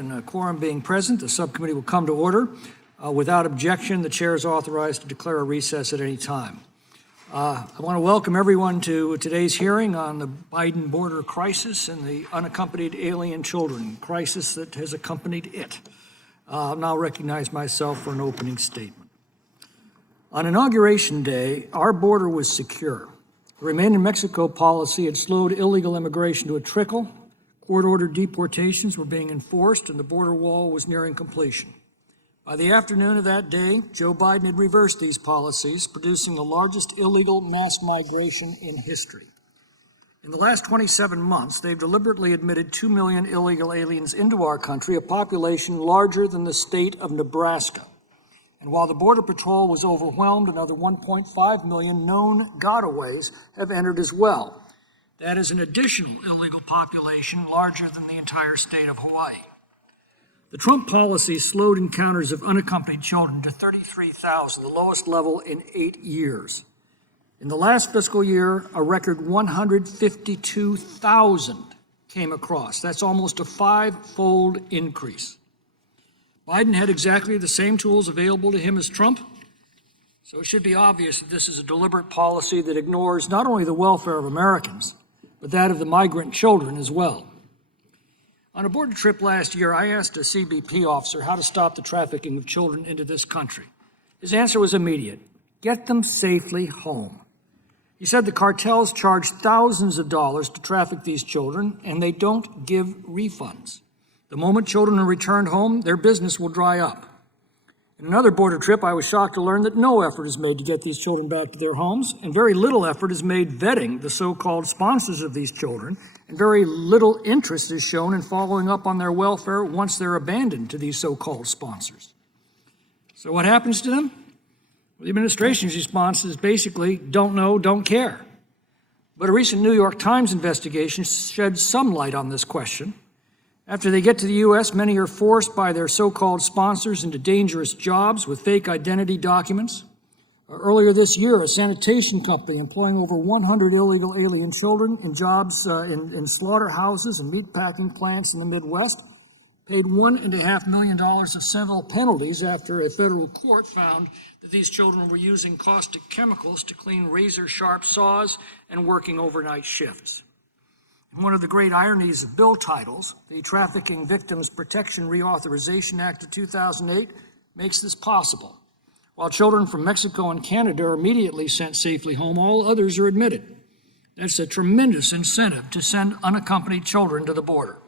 and a quorum being present, the subcommittee will come to order. Without objection, the chair is authorized to declare a recess at any time. I want to welcome everyone to today's hearing on the Biden border crisis and the unaccompanied alien children crisis that has accompanied it. I'll now recognize myself for an opening statement. On Inauguration Day, our border was secure. The Remain in Mexico policy had slowed illegal immigration to a trickle. Court-ordered deportations were being enforced, and the border wall was nearing completion. By the afternoon of that day, Joe Biden had reversed these policies, producing the largest illegal mass migration in history. In the last 27 months, they've deliberately admitted 2 million illegal aliens into our country, a population larger than the state of Nebraska. And while the Border Patrol was overwhelmed, another 1.5 million known gotaways have entered as well. That is an additional illegal population larger than the entire state of Hawaii. The Trump policy slowed encounters of unaccompanied children to 33,000, the lowest level in 8 years. In the last fiscal year, a record 152,000 came across. That's almost a 5-fold increase. Biden had exactly the same tools available to him as Trump, so it should be obvious that this is a deliberate policy that ignores not only the welfare of Americans, but that of the migrant children as well. On a border trip last year, I asked a CBP officer how to stop the trafficking of children into this country. His answer was immediate: get them safely home. He said the cartels charge thousands of dollars to traffic these children, and they don't give refunds. The moment children are returned home, their business will dry up. In another border trip, I was shocked to learn that no effort is made to get these children back to their homes, and very little effort is made vetting the so-called sponsors of these children, and very little interest is shown in following up on their welfare once they're abandoned to these so-called sponsors. So what happens to them? Well, the administration's response is basically don't know, don't care. But a recent New York Times investigation sheds some light on this question. After they get to the U.S., many are forced by their so-called sponsors into dangerous jobs with fake identity documents. Earlier this year, a sanitation company employing over 100 illegal alien children in jobs in slaughterhouses and meatpacking plants in the Midwest paid $1.5 million of civil penalties after a federal court found that these children were using caustic chemicals to clean razor-sharp saws and working overnight shifts. And one of the great ironies of bill titles, the Trafficking Victims Protection Reauthorization Act of 2008, makes this possible. While children from Mexico and Canada are immediately sent safely home, all others are admitted. That's a tremendous incentive to send unaccompanied children to the border.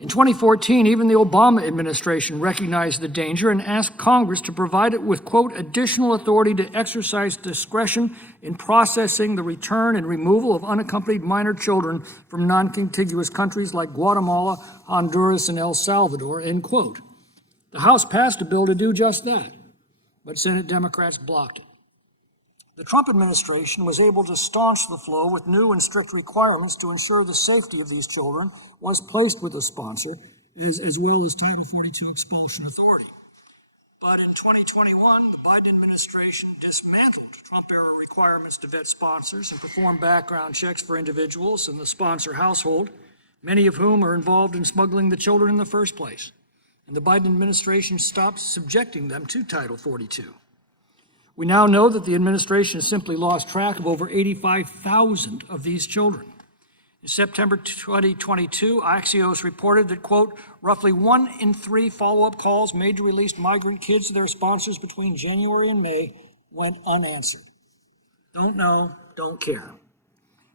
In 2014, even the Obama administration recognized the danger and asked Congress to provide it with, quote, additional authority to exercise discretion in processing the return and removal of unaccompanied minor children from non-contiguous countries like Guatemala, Honduras, and El Salvador, end quote. The House passed a bill to do just that, but Senate Democrats blocked it. The Trump administration was able to staunch the flow with new and strict requirements to ensure the safety of these children was placed with a sponsor, as well as Title 42 expulsion authority. But in 2021, the Biden administration dismantled Trump-era requirements to vet sponsors and perform background checks for individuals in the sponsor household, many of whom are involved in smuggling the children in the first place. And the Biden administration stopped subjecting them to Title 42. We now know that the administration has simply lost track of over 85,000 of these children. In September 2022, Axios reported that, quote, roughly 1 in 3 follow-up calls made to release migrant kids to their sponsors between January and May went unanswered. Don't know, don't care.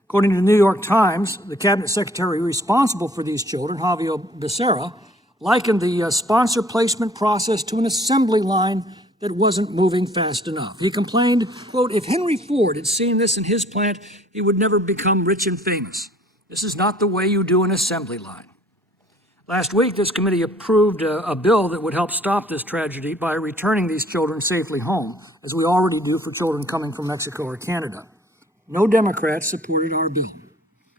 According to the New York Times, the cabinet secretary responsible for these children, Javier Becerra, likened the sponsor placement process to an assembly line that wasn't moving fast enough. He complained, quote, if Henry Ford had seen this in his plant, he would never become rich and famous. This is not the way you do an assembly line. Last week, this committee approved a bill that would help stop this tragedy by returning these children safely home, as we already do for children coming from Mexico or Canada. No Democrats supported our bill.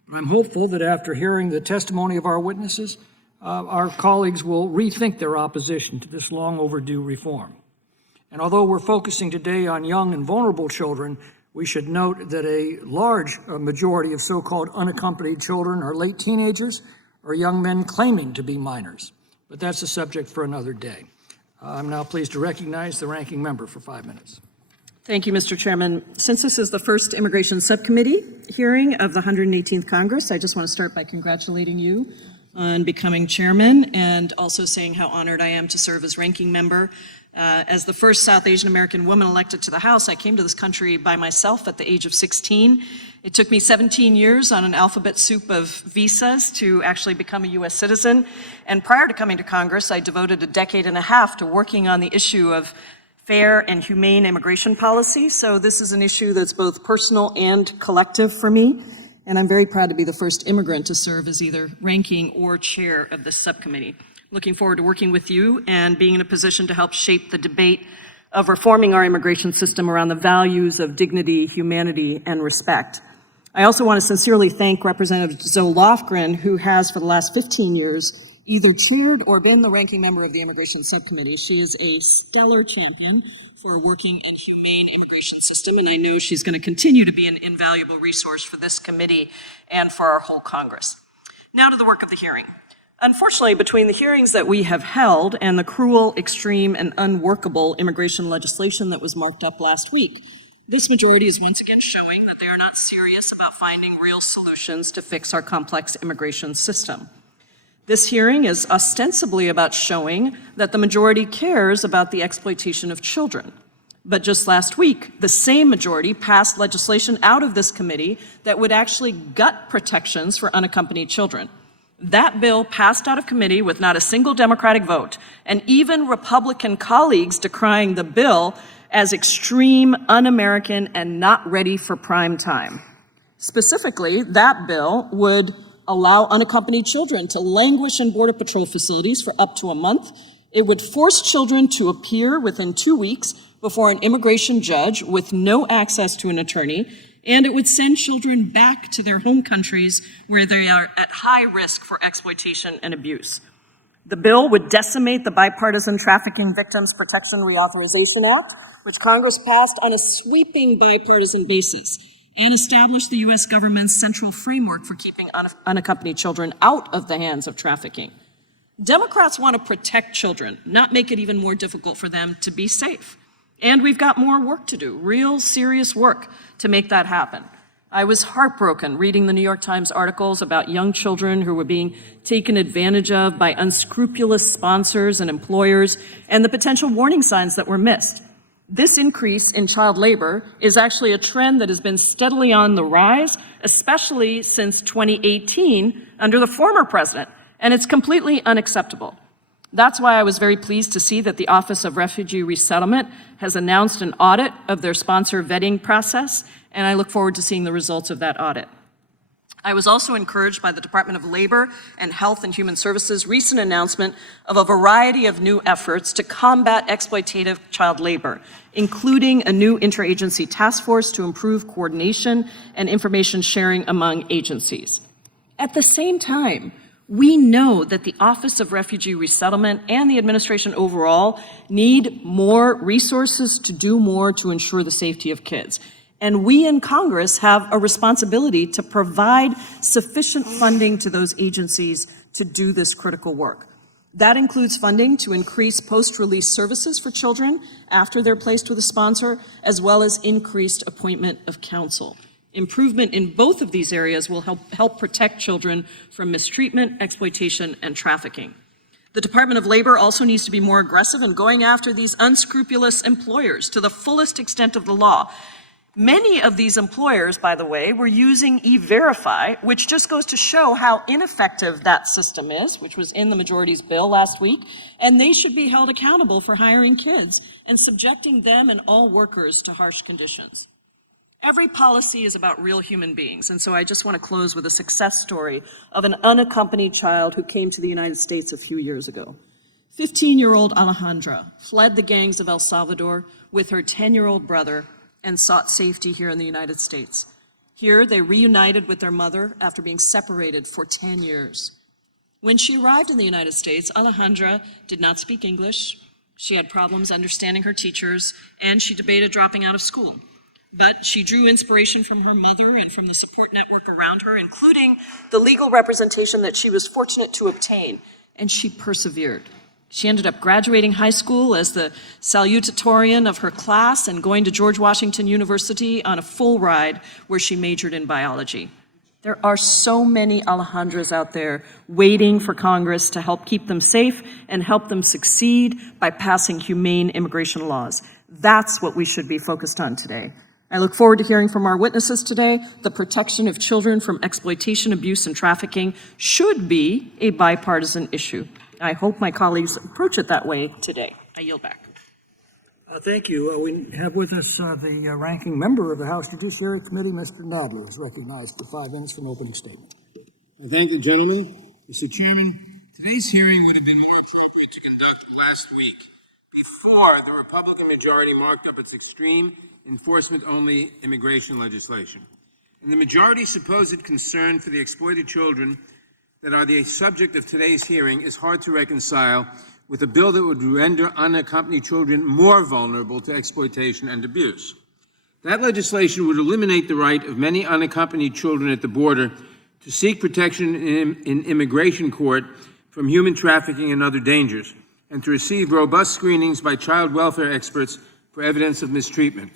But I'm hopeful that after hearing the testimony of our witnesses, our colleagues will rethink their opposition to this long overdue reform. And although we're focusing today on young and vulnerable children, we should note that a large majority of so-called unaccompanied children are late teenagers or young men claiming to be minors. but that's a subject for another day. I'm now pleased to recognize the ranking member for 5 minutes. Thank you, Mr. Chairman. Since this is the first Immigration Subcommittee hearing of the 118th Congress, I just want to start by congratulating you on becoming chairman and also saying how honored I am to serve as ranking member. As the first South Asian American woman elected to the House, I came to this country by myself at the age of 16. It took me 17 years on an alphabet soup of visas to actually become a U.S. citizen. And prior to coming to Congress, I devoted a decade and a half to working on the issue of fair and humane immigration policy. So this is an issue that's both personal and collective for me. And I'm very proud to be the first immigrant to serve as either ranking or chair of this subcommittee. Looking forward to working with you and being in a position to help shape the debate of reforming our immigration system around the values of dignity, humanity, and respect. I also want to sincerely thank Representative Zoe Lofgren, who has for the last 15 years either chaired or been the ranking member of the Immigration Subcommittee. She is a stellar champion for a working and humane immigration system, and I know she's going to continue to be an invaluable resource for this committee and for our whole Congress. Now to the work of the hearing. Unfortunately, between the hearings that we have held and the cruel, extreme, and unworkable immigration legislation that was marked up last week, this majority is once again showing that they are not serious about finding real solutions to fix our complex immigration system. This hearing is ostensibly about showing that the majority cares about the exploitation of children. But just last week, the same majority passed legislation out of this committee that would actually gut protections for unaccompanied children. That bill passed out of committee with not a single Democratic vote, and even Republican colleagues decrying the bill as extreme, un-American, and not ready for prime time. Specifically, that bill would allow unaccompanied children to languish in Border Patrol facilities for up to a month. It would force children to appear within 2 weeks before an immigration judge with no access to an attorney, and it would send children back to their home countries where they are at high risk for exploitation and abuse. The bill would decimate the Bipartisan Trafficking Victims Protection Reauthorization Act, which Congress passed on a sweeping bipartisan basis, and establish the U.S. government's central framework for keeping unaccompanied children out of the hands of trafficking. Democrats want to protect children, not make it even more difficult for them to be safe. And we've got more work to do, real serious work to make that happen. I was heartbroken reading the New York Times articles about young children who were being taken advantage of by unscrupulous sponsors and employers, and the potential warning signs that were missed. This increase in child labor is actually a trend that has been steadily on the rise, especially since 2018 under the former president, and it's completely unacceptable. That's why I was very pleased to see that the Office of Refugee Resettlement has announced an audit of their sponsor vetting process, and I look forward to seeing the results of that audit. I was also encouraged by the Department of Labor and Health and Human Services' recent announcement of a variety of new efforts to combat exploitative child labor, including a new interagency task force to improve coordination and information sharing among agencies. At the same time, we know that the Office of Refugee Resettlement and the administration overall need more resources to do more to ensure the safety of kids. And we in Congress have a responsibility to provide sufficient funding to those agencies to do this critical work. That includes funding to increase post-release services for children after they're placed with a sponsor, as well as increased appointment of counsel. Improvement in both of these areas will help protect children from mistreatment, exploitation, and trafficking. The Department of Labor also needs to be more aggressive in going after these unscrupulous employers to the fullest extent of the law. Many of these employers, by the way, were using E-Verify, which just goes to show how ineffective that system is, which was in the majority's bill last week, and they should be held accountable for hiring kids and subjecting them and all workers to harsh conditions. Every policy is about real human beings, and so I just want to close with a success story of an unaccompanied child who came to the United States a few years ago. 15-year-old Alejandra fled the gangs of El Salvador with her 10-year-old brother and sought safety here in the United States. Here, they reunited with their mother after being separated for 10 years. When she arrived in the United States, Alejandra did not speak English, she had problems understanding her teachers, and she debated dropping out of school. But she drew inspiration from her mother and from the support network around her, including the legal representation that she was fortunate to obtain and she persevered. She ended up graduating high school as the salutatorian of her class and going to George Washington University on a full ride where she majored in biology. There are so many Alejandras out there waiting for Congress to help keep them safe and help them succeed by passing humane immigration laws. That's what we should be focused on today. I look forward to hearing from our witnesses today. The protection of children from exploitation, abuse, and trafficking should be a bipartisan issue. I hope my colleagues approach it that way today. I yield back. Thank you. We have with us the ranking member of the House Judiciary Committee, Mr. Nadler, is recognized for 5 minutes for an opening statement. I thank the gentleman. Mr. Chairman, today's hearing would have been more appropriate to conduct last week, before the Republican majority marked up its extreme enforcement-only immigration legislation. And the majority's supposed concern for the exploited children that are the subject of today's hearing is hard to reconcile with a bill that would render unaccompanied children more vulnerable to exploitation and abuse. That legislation would eliminate the right of many unaccompanied children at the border to seek protection in immigration court from human trafficking and other dangers, and to receive robust screenings by child welfare experts for evidence of mistreatment.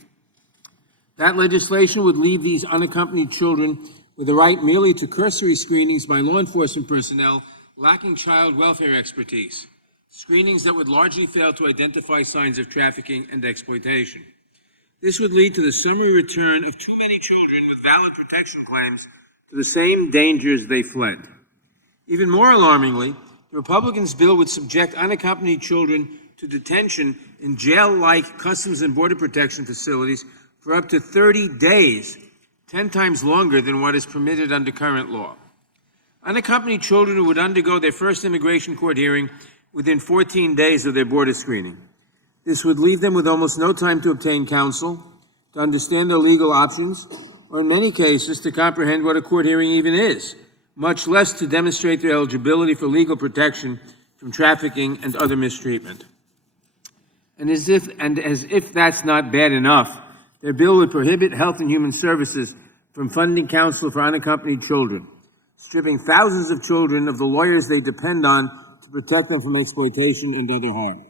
That legislation would leave these unaccompanied children with the right merely to cursory screenings by law enforcement personnel lacking child welfare expertise, screenings that would largely fail to identify signs of trafficking and exploitation. This would lead to the summary return of too many children with valid protection claims to the same dangers they fled. Even more alarmingly, the Republicans' bill would subject unaccompanied children to detention in jail-like Customs and Border Protection facilities for up to 30 days, 10 times longer than what is permitted under current law. Unaccompanied children who would undergo their first immigration court hearing within 14 days of their border screening. This would leave them with almost no time to obtain counsel, to understand their legal options, or in many cases to comprehend what a court hearing even is, much less to demonstrate their eligibility for legal protection from trafficking and other mistreatment. And as if that's not bad enough, their bill would prohibit Health and Human Services from funding counsel for unaccompanied children, stripping thousands of children of the lawyers they depend on to protect them from exploitation and other harm.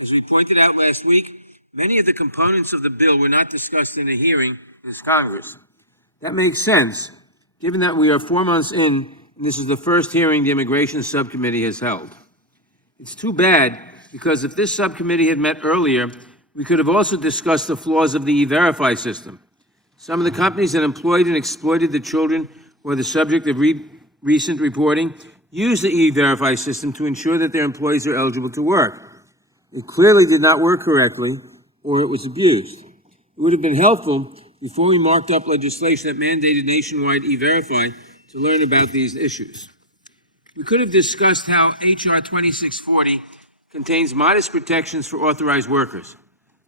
As we pointed out last week, many of the components of the bill were not discussed in a hearing in this Congress. That makes sense, given that we are 4 months in and this is the first hearing the Immigration Subcommittee has held. It's too bad, because if this subcommittee had met earlier, we could have also discussed the flaws of the E-Verify system. Some of the companies that employed and exploited the children who are the subject of recent reporting use the E-Verify system to ensure that their employees are eligible to work. It clearly did not work correctly, or it was abused. It would have been helpful before we marked up legislation that mandated nationwide E-Verify to learn about these issues. We could have discussed how H.R. 2640 contains modest protections for authorized workers,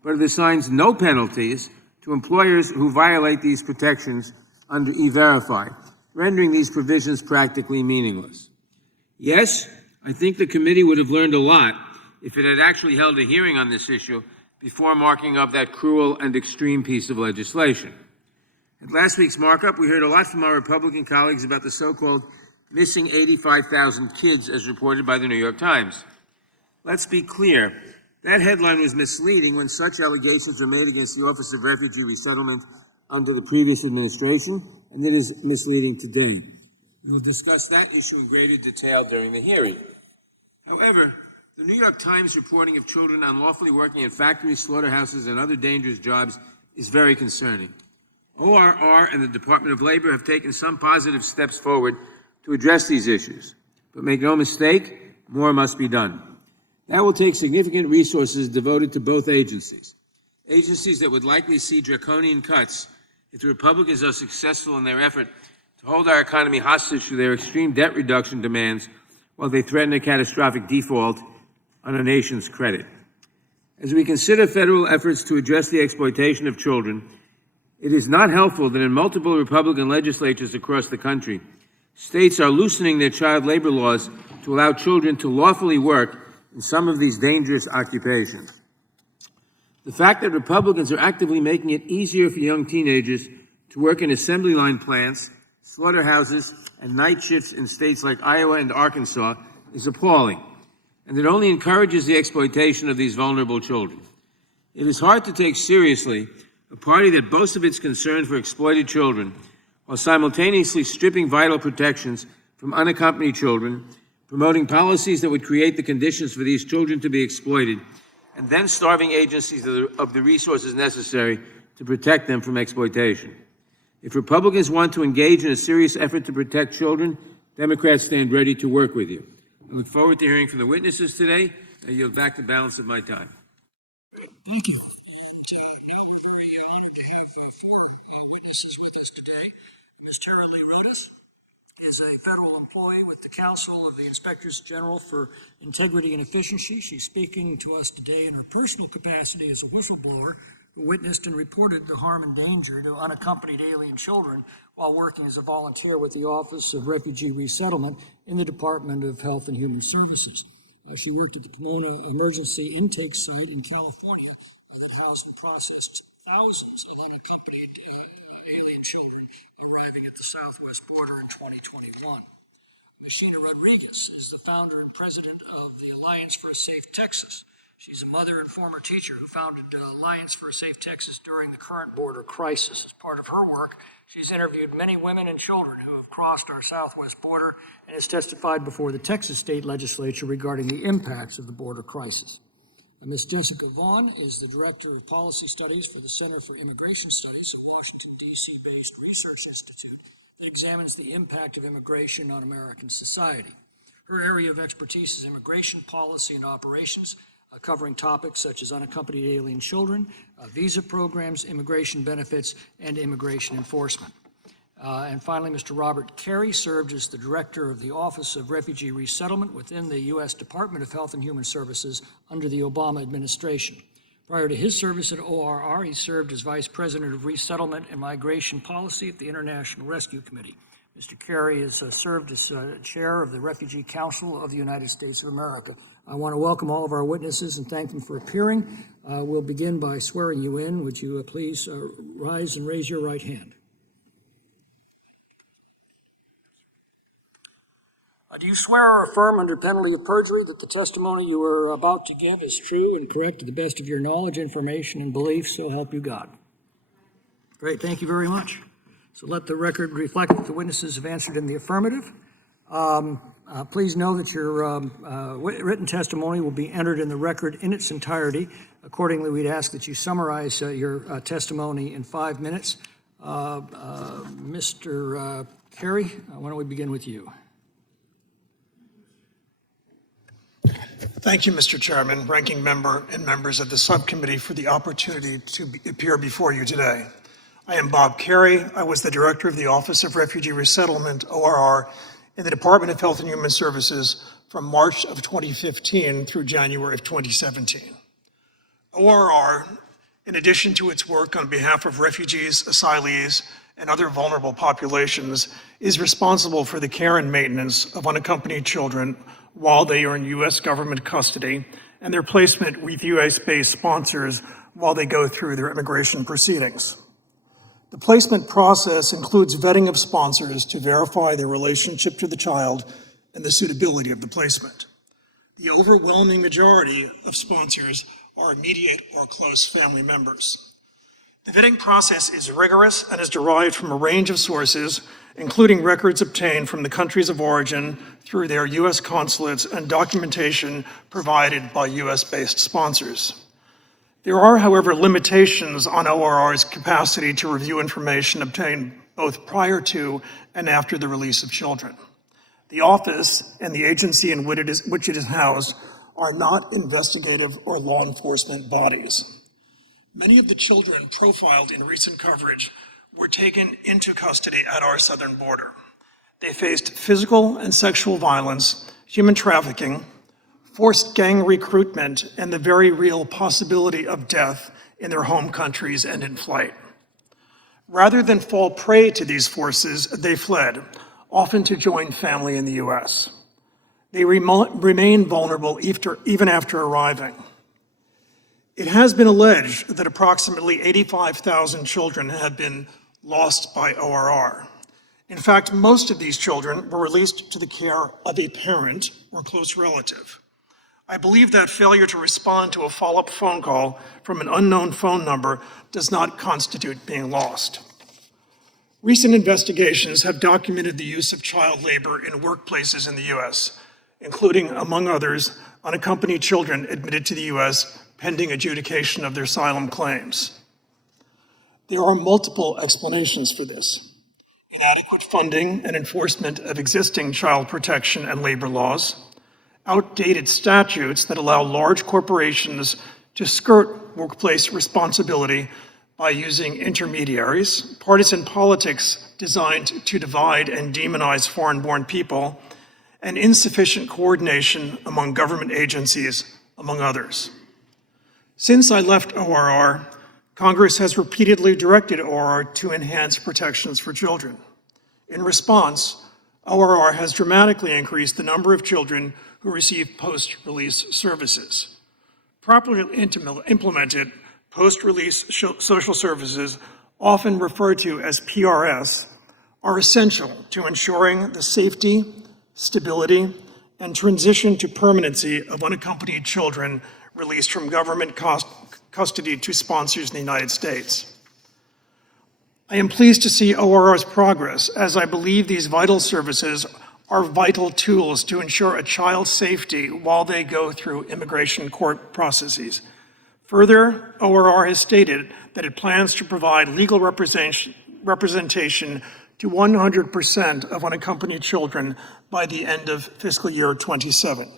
but it assigns no penalties to employers who violate these protections under E-Verify, rendering these provisions practically meaningless. Yes, I think the committee would have learned a lot if it had actually held a hearing on this issue before marking up that cruel and extreme piece of legislation. At last week's markup, we heard a lot from our Republican colleagues about the so-called missing 85,000 kids as reported by the New York Times. Let's be clear, that headline was misleading when such allegations were made against the Office of Refugee Resettlement under the previous administration, and it is misleading today. We will discuss that issue in greater detail during the hearing. However, the New York Times reporting of children unlawfully working in factories, slaughterhouses, and other dangerous jobs is very concerning. ORR and the Department of Labor have taken some positive steps forward to address these issues. But make no mistake, more must be done. That will take significant resources devoted to both agencies. Agencies that would likely see draconian cuts if the Republicans are successful in their effort to hold our economy hostage to their extreme debt reduction demands while they threaten a catastrophic default on our nation's credit. As we consider federal efforts to address the exploitation of children, it is not helpful that in multiple Republican legislatures across the country, states are loosening their child labor laws to allow children to lawfully work in some of these dangerous occupations. The fact that Republicans are actively making it easier for young teenagers to work in assembly line plants, slaughterhouses, and night shifts in states like Iowa and Arkansas is appalling, and it only encourages the exploitation of these vulnerable children. It is hard to take seriously a party that boasts of its concern for exploited children while simultaneously stripping vital protections from unaccompanied children, promoting policies that would create the conditions for these children to be exploited, and then starving agencies of the resources necessary to protect them from exploitation. If Republicans want to engage in a serious effort to protect children, Democrats stand ready to work with you. I look forward to hearing from the witnesses today. I yield back the balance of my time. Thank you. Very honored to have four witnesses with us today. Mr. Lee Rudis is a federal employee with the Council of the Inspectors General for Integrity and Efficiency. She's speaking to us today in her personal capacity as a whistleblower who witnessed and reported the harm and danger to unaccompanied alien children while working as a volunteer with the Office of Refugee Resettlement in the Department of Health and Human Services. She worked at the Pomona Emergency Intake Site in California that housed and processed thousands of unaccompanied alien children arriving at the southwest border in 2021. Machina Rodriguez is the founder and president of the Alliance for a Safe Texas. She's a mother and former teacher who founded Alliance for a Safe Texas during the current border crisis. As part of her work, she's interviewed many women and children who have crossed our southwest border and has testified before the Texas state legislature regarding the impacts of the border crisis. Ms. Jessica Vaughn is the Director of Policy Studies for the Center for Immigration Studies, a Washington, D.C.-based research institute that examines the impact of immigration on American society. Her area of expertise is immigration policy and operations, covering topics such as unaccompanied alien children, visa programs, immigration benefits, and immigration enforcement. And finally, Mr. Robert Carey served as the Director of the Office of Refugee Resettlement within the U.S. Department of Health and Human Services under the Obama administration. Prior to his service at ORR, he served as Vice President of Resettlement and Migration Policy at the International Rescue Committee. Mr. Carey has served as Chair of the Refugee Council of the United States of America. I want to welcome all of our witnesses and thank them for appearing. We'll begin by swearing you in. Would you please rise and raise your right hand? Do you swear or affirm under penalty of perjury that the testimony you are about to give is true and correct to the best of your knowledge, information, and belief, so help you God? Great, thank you very much. So let the record reflect that the witnesses have answered in the affirmative. Please know that your written testimony will be entered in the record in its entirety. Accordingly, we'd ask that you summarize your testimony in 5 minutes. Mr. Carey, why don't we begin with you? Thank you, Mr. Chairman, Ranking Member, and members of the subcommittee for the opportunity to appear before you today. I am Bob Carey. I was the Director of the Office of Refugee Resettlement, ORR, in the Department of Health and Human Services from March of 2015 through January of 2017. ORR, in addition to its work on behalf of refugees, asylees, and other vulnerable populations, is responsible for the care and maintenance of unaccompanied children while they are in U.S. government custody and their placement with U.S.-based sponsors while they go through their immigration proceedings. The placement process includes vetting of sponsors to verify their relationship to the child and the suitability of the placement. The overwhelming majority of sponsors are immediate or close family members. The vetting process is rigorous and is derived from a range of sources, including records obtained from the countries of origin through their U.S. consulates and documentation provided by U.S.-based sponsors. There are, however, limitations on ORR's capacity to review information obtained both prior to and after the release of children. The office and the agency in which it is housed are not investigative or law enforcement bodies. Many of the children profiled in recent coverage were taken into custody at our southern border. They faced physical and sexual violence, human trafficking, forced gang recruitment, and the very real possibility of death in their home countries and in flight. Rather than fall prey to these forces, they fled, often to join family in the U.S. They remain vulnerable even after arriving. It has been alleged that approximately 85,000 children have been lost by ORR. In fact, most of these children were released to the care of a parent or close relative. I believe that failure to respond to a follow-up phone call from an unknown phone number does not constitute being lost. Recent investigations have documented the use of child labor in workplaces in the U.S., including, among others, unaccompanied children admitted to the U.S. pending adjudication of their asylum claims. There are multiple explanations for this: inadequate funding and enforcement of existing child protection and labor laws, outdated statutes that allow large corporations to skirt workplace responsibility by using intermediaries, partisan politics designed to divide and demonize foreign-born people, and insufficient coordination among government agencies, among others. Since I left ORR, Congress has repeatedly directed ORR to enhance protections for children. In response, ORR has dramatically increased the number of children who receive post-release services. Properly implemented post-release social services, often referred to as PRS, are essential to ensuring the safety, stability, and transition to permanency of unaccompanied children released from government custody to sponsors in the United States. I am pleased to see ORR's progress, as I believe these vital services are vital tools to ensure a child's safety while they go through immigration court processes. Further, ORR has stated that it plans to provide legal representation to 100% of unaccompanied children by the end of fiscal year 27,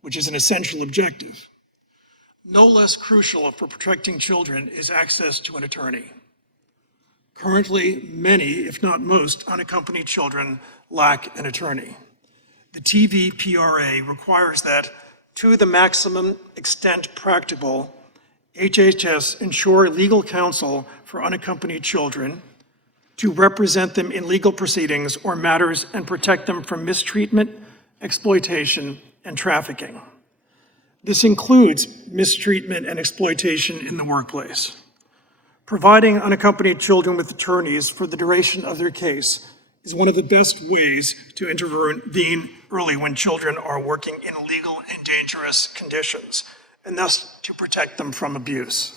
which is an essential objective. No less crucial for protecting children is access to an attorney. Currently, many, if not most, unaccompanied children lack an attorney. The TVPRA requires that, to the maximum extent practicable, HHS ensure legal counsel for unaccompanied children, to represent them in legal proceedings or matters and protect them from mistreatment, exploitation, and trafficking. This includes mistreatment and exploitation in the workplace. Providing unaccompanied children with attorneys for the duration of their case is one of the best ways to intervene early when children are working in illegal and dangerous conditions, and thus to protect them from abuse.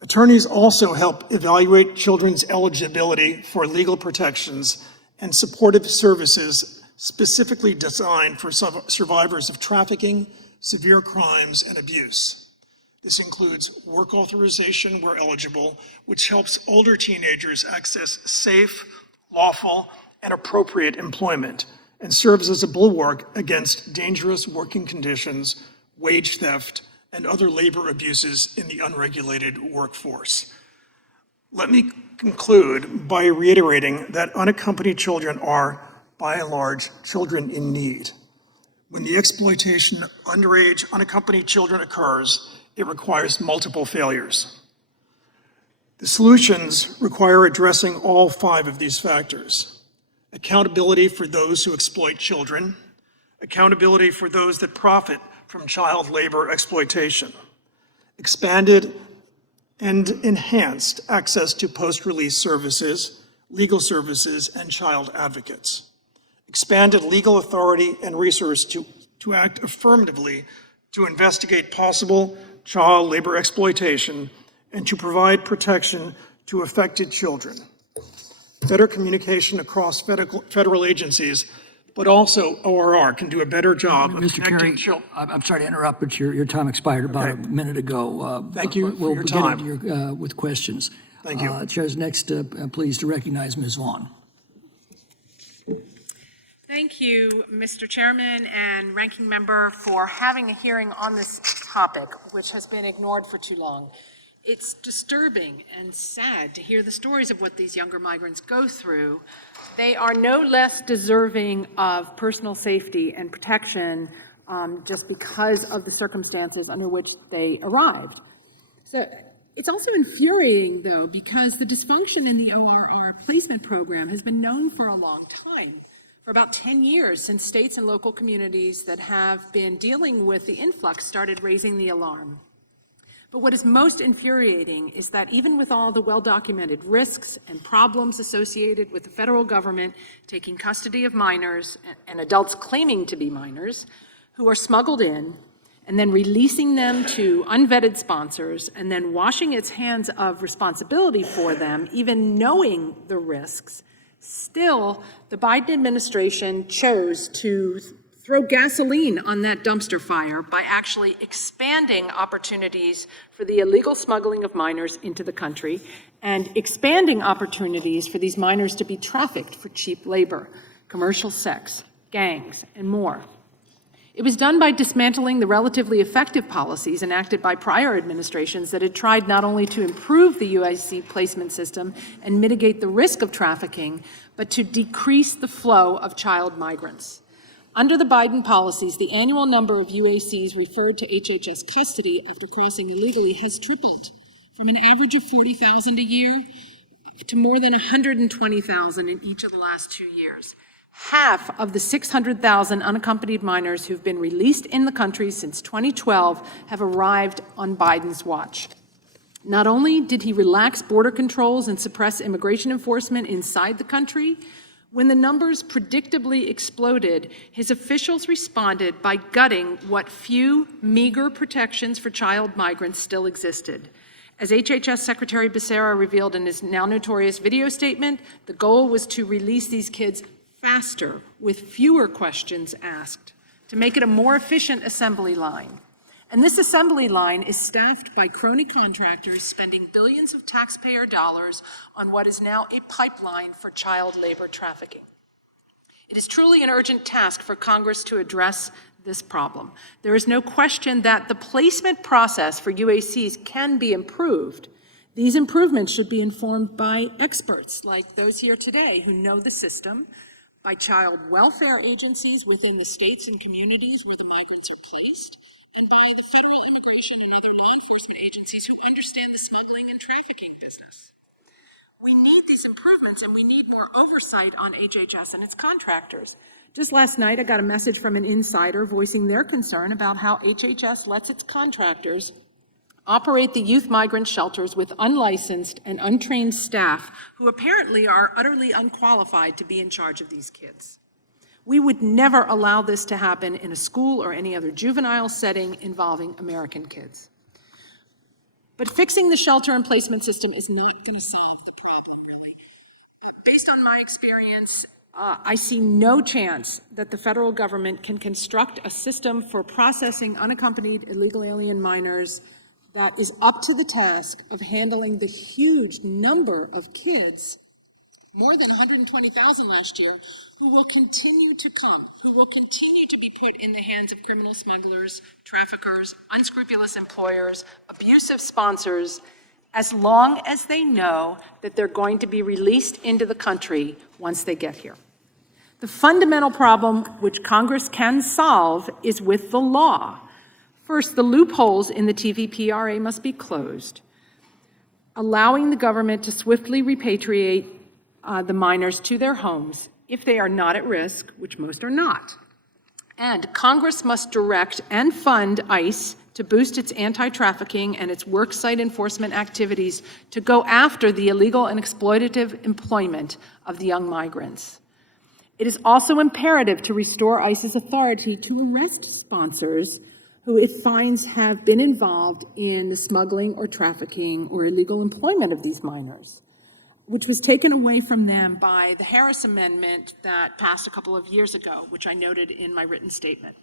Attorneys also help evaluate children's eligibility for legal protections and supportive services specifically designed for survivors of trafficking, severe crimes, and abuse. This includes work authorization where eligible, which helps older teenagers access safe, lawful, and appropriate employment, and serves as a bulwark against dangerous working conditions, wage theft, and other labor abuses in the unregulated workforce. Let me conclude by reiterating that unaccompanied children are, by and large, children in need. When the exploitation of underage, unaccompanied children occurs, it requires multiple failures. The solutions require addressing all 5 of these factors: accountability for those who exploit children, accountability for those that profit from child labor exploitation, expanded and enhanced access to post-release services, legal services, and child advocates, expanded legal authority and resources to act affirmatively to investigate possible child labor exploitation and to provide protection to affected children, better communication across federal agencies, but also ORR can do a better job of Mr. connecting Carey, children. I'm sorry to interrupt, but your time expired about a minute ago. Thank you for We'll your begin time. with questions. Thank you. Chair's next pleased to recognize Ms. Vaughn. Thank you, Mr. Chairman and Ranking Member, for having a hearing on this topic, which has been ignored for too long. It's disturbing and sad to hear the stories of what these younger migrants go through. They are no less deserving of personal safety and protection just because of the circumstances under which they arrived. So it's also infuriating, though, because the dysfunction in the ORR placement program has been known for a long time. For about 10 years, since states and local communities that have been dealing with the influx started raising the alarm. But what is most infuriating is that even with all the well-documented risks and problems associated with the federal government taking custody of minors and adults claiming to be minors who are smuggled in and then releasing them to unvetted sponsors and then washing its hands of responsibility for them, even knowing the risks, still the Biden administration chose to throw gasoline on that dumpster fire by actually expanding opportunities for the illegal smuggling of minors into the country and expanding opportunities for these minors to be trafficked for cheap labor, commercial sex, gangs, and more. It was done by dismantling the relatively effective policies enacted by prior administrations that had tried not only to improve the UIC placement system and mitigate the risk of trafficking, but to decrease the flow of child migrants. Under the Biden policies, the annual number of UACs referred to HHS custody after crossing illegally has tripled, from an average of 40,000 a year to more than 120,000 in each of the last 2 years. Half of the 600,000 unaccompanied minors who've been released in the country since 2012 have arrived on Biden's watch. Not only did he relax border controls and suppress immigration enforcement inside the country, when the numbers predictably exploded, his officials responded by gutting what few meager protections for child migrants still existed. As HHS Secretary Becerra revealed in his now notorious video statement, the goal was to release these kids faster, with fewer questions asked, to make it a more efficient assembly line. And this assembly line is staffed by crony contractors spending billions of taxpayer dollars on what is now a pipeline for child labor trafficking. It is truly an urgent task for Congress to address this problem. There is no question that the placement process for UACs can be improved. These improvements should be informed by experts like those here today who know the system, by child welfare agencies within the states and communities where the migrants are placed, and by the federal immigration and other law enforcement agencies who understand the smuggling and trafficking business. We need these improvements, and we need more oversight on HHS and its contractors. Just last night, I got a message from an insider voicing their concern about how HHS lets its contractors operate the youth migrant shelters with unlicensed and untrained staff who apparently are utterly unqualified to be in charge of these kids. We would never allow this to happen in a school or any other juvenile setting involving American kids. But fixing the shelter and placement system is not going to solve the problem, really. Based on my experience, I see no chance that the federal government can construct a system for processing unaccompanied illegal alien minors that is up to the task of handling the huge number of kids, more than 120,000 last year, who will continue to come, who will continue to be put in the hands of criminal smugglers, traffickers, unscrupulous employers, abusive sponsors, as long as they know that they're going to be released into the country once they get here. The fundamental problem which Congress can solve is with the law. First, the loopholes in the TVPRA must be closed, allowing the government to swiftly repatriate the minors to their homes if they are not at risk, which most are not. And Congress must direct and fund ICE to boost its anti-trafficking and its worksite enforcement activities to go after the illegal and exploitative employment of the young migrants. It is also imperative to restore ICE's authority to arrest sponsors who it finds have been involved in the smuggling or trafficking or illegal employment of these minors, which was taken away from them by the Harris Amendment that passed a couple of years ago, which I noted in my written statement.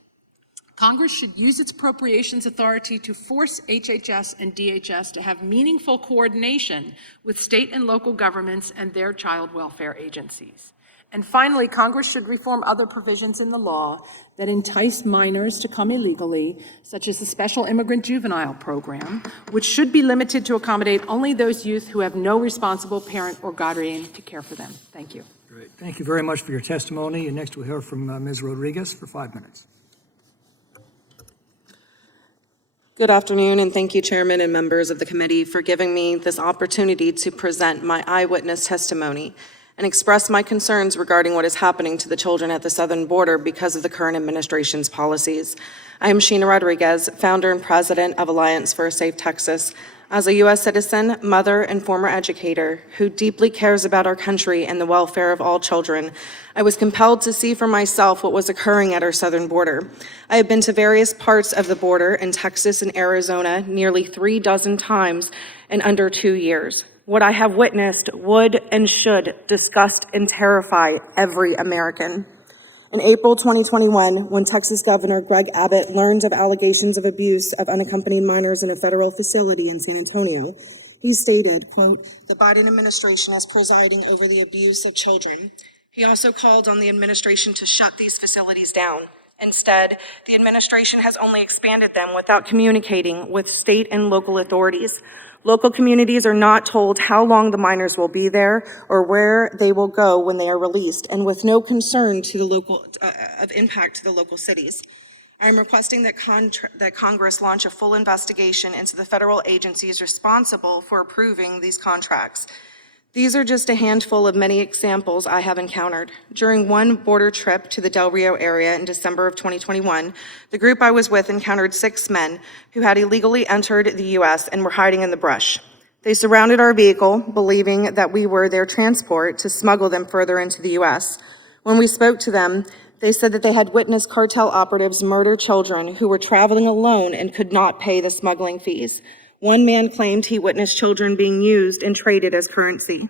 Congress should use its appropriations authority to force HHS and DHS to have meaningful coordination with state and local governments and their child welfare agencies. And finally, Congress should reform other provisions in the law that entice minors to come illegally, such as the Special Immigrant Juvenile Program, which should be limited to accommodate only those youth who have no responsible parent or guardian to care for them. Thank you. Great. Thank you very much for your testimony. And next we'll hear from Ms. Rodriguez for 5 minutes. Good afternoon, and thank you, Chairman and members of the committee, for giving me this opportunity to present my eyewitness testimony and express my concerns regarding what is happening to the children at the southern border because of the current administration's policies. I am Sheena Rodriguez, founder and president of Alliance for a Safe Texas. As a U.S. citizen, mother, and former educator who deeply cares about our country and the welfare of all children, I was compelled to see for myself what was occurring at our southern border. I have been to various parts of the border in Texas and Arizona nearly 36 times in under 2 years. What I have witnessed would and should disgust and terrify every American. In April 2021, when Texas Governor Greg Abbott learned of allegations of abuse of unaccompanied minors in a federal facility in San Antonio, he stated, quote, "The Biden administration is presiding over the abuse of children." He also called on the administration to shut these facilities down. Instead, the administration has only expanded them without communicating with state and local authorities. Local communities are not told how long the minors will be there or where they will go when they are released, and with no concern to the local of impact to the local cities. I am requesting that Congress launch a full investigation into the federal agencies responsible for approving these contracts. These are just a handful of many examples I have encountered. During one border trip to the Del Rio area in December of 2021, the group I was with encountered 6 men who had illegally entered the U.S. and were hiding in the brush. They surrounded our vehicle, believing that we were their transport to smuggle them further into the U.S. When we spoke to them, they said that they had witnessed cartel operatives murder children who were traveling alone and could not pay the smuggling fees. One man claimed he witnessed children being used and traded as currency.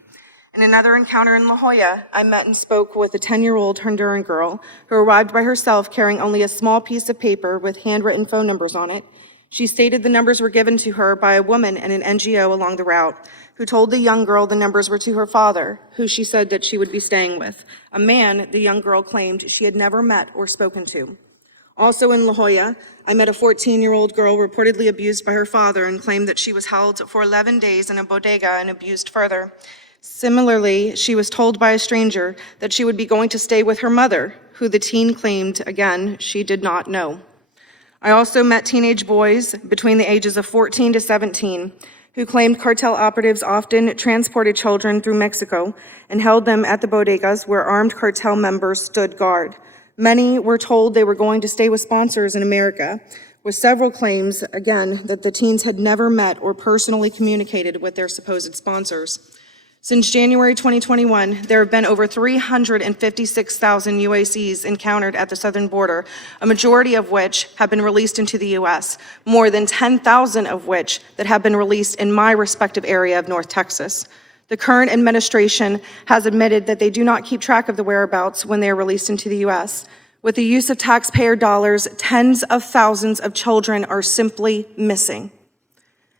In another encounter in La Jolla, I met and spoke with a 10-year-old Honduran girl who arrived by herself carrying only a small piece of paper with handwritten phone numbers on it. She stated the numbers were given to her by a woman in an NGO along the route, who told the young girl the numbers were to her father, who she said that she would be staying with, a man the young girl claimed she had never met or spoken to. Also in La Jolla, I met a 14-year-old girl reportedly abused by her father and claimed that she was held for 11 days in a bodega and abused further. Similarly, she was told by a stranger that she would be going to stay with her mother, who the teen claimed, again, she did not know. I also met teenage boys between the ages of 14 to 17 who claimed cartel operatives often transported children through Mexico and held them at the bodegas where armed cartel members stood guard. Many were told they were going to stay with sponsors in America, with several claims, again, that the teens had never met or personally communicated with their supposed sponsors. Since January 2021, there have been over 356,000 UACs encountered at the southern border, a majority of which have been released into the U.S., more than 10,000 of which that have been released in my respective area of North Texas. The current administration has admitted that they do not keep track of the whereabouts when they are released into the U.S. With the use of taxpayer dollars, tens of thousands of children are simply missing.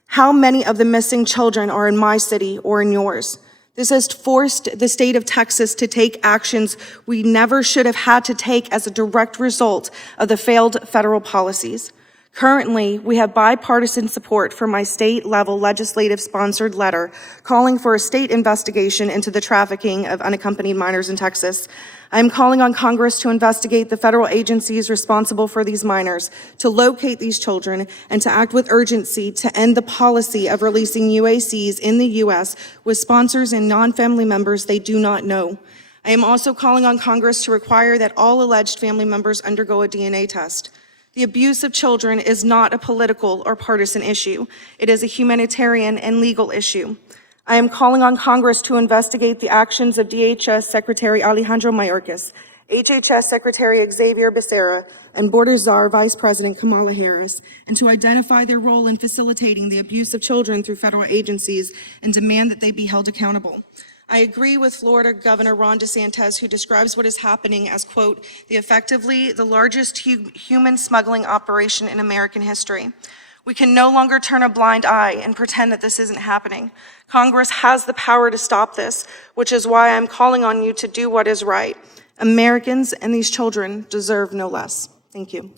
How many of the missing children are in my city or in yours? This has forced the state of Texas to take actions we never should have had to take as a direct result of the failed federal policies. Currently, we have bipartisan support for my state-level legislative-sponsored letter calling for a state investigation into the trafficking of unaccompanied minors in Texas. I am calling on Congress to investigate the federal agencies responsible for these minors, to locate these children, and to act with urgency to end the policy of releasing UACs in the U.S. with sponsors and non-family members they do not know. I am also calling on Congress to require that all alleged family members undergo a DNA test. The abuse of children is not a political or partisan issue. It is a humanitarian and legal issue. I am calling on Congress to investigate the actions of DHS Secretary Alejandro Mayorkas, HHS Secretary Xavier Becerra, and Border Czar Vice President Kamala Harris, and to identify their role in facilitating the abuse of children through federal agencies and demand that they be held accountable. I agree with Florida Governor Ron DeSantis, who describes what is happening as, quote, effectively the largest human smuggling operation in American history. We can no longer turn a blind eye and pretend that this isn't happening. Congress has the power to stop this, which is why I'm calling on you to do what is right. Americans and these children deserve no less. Thank you.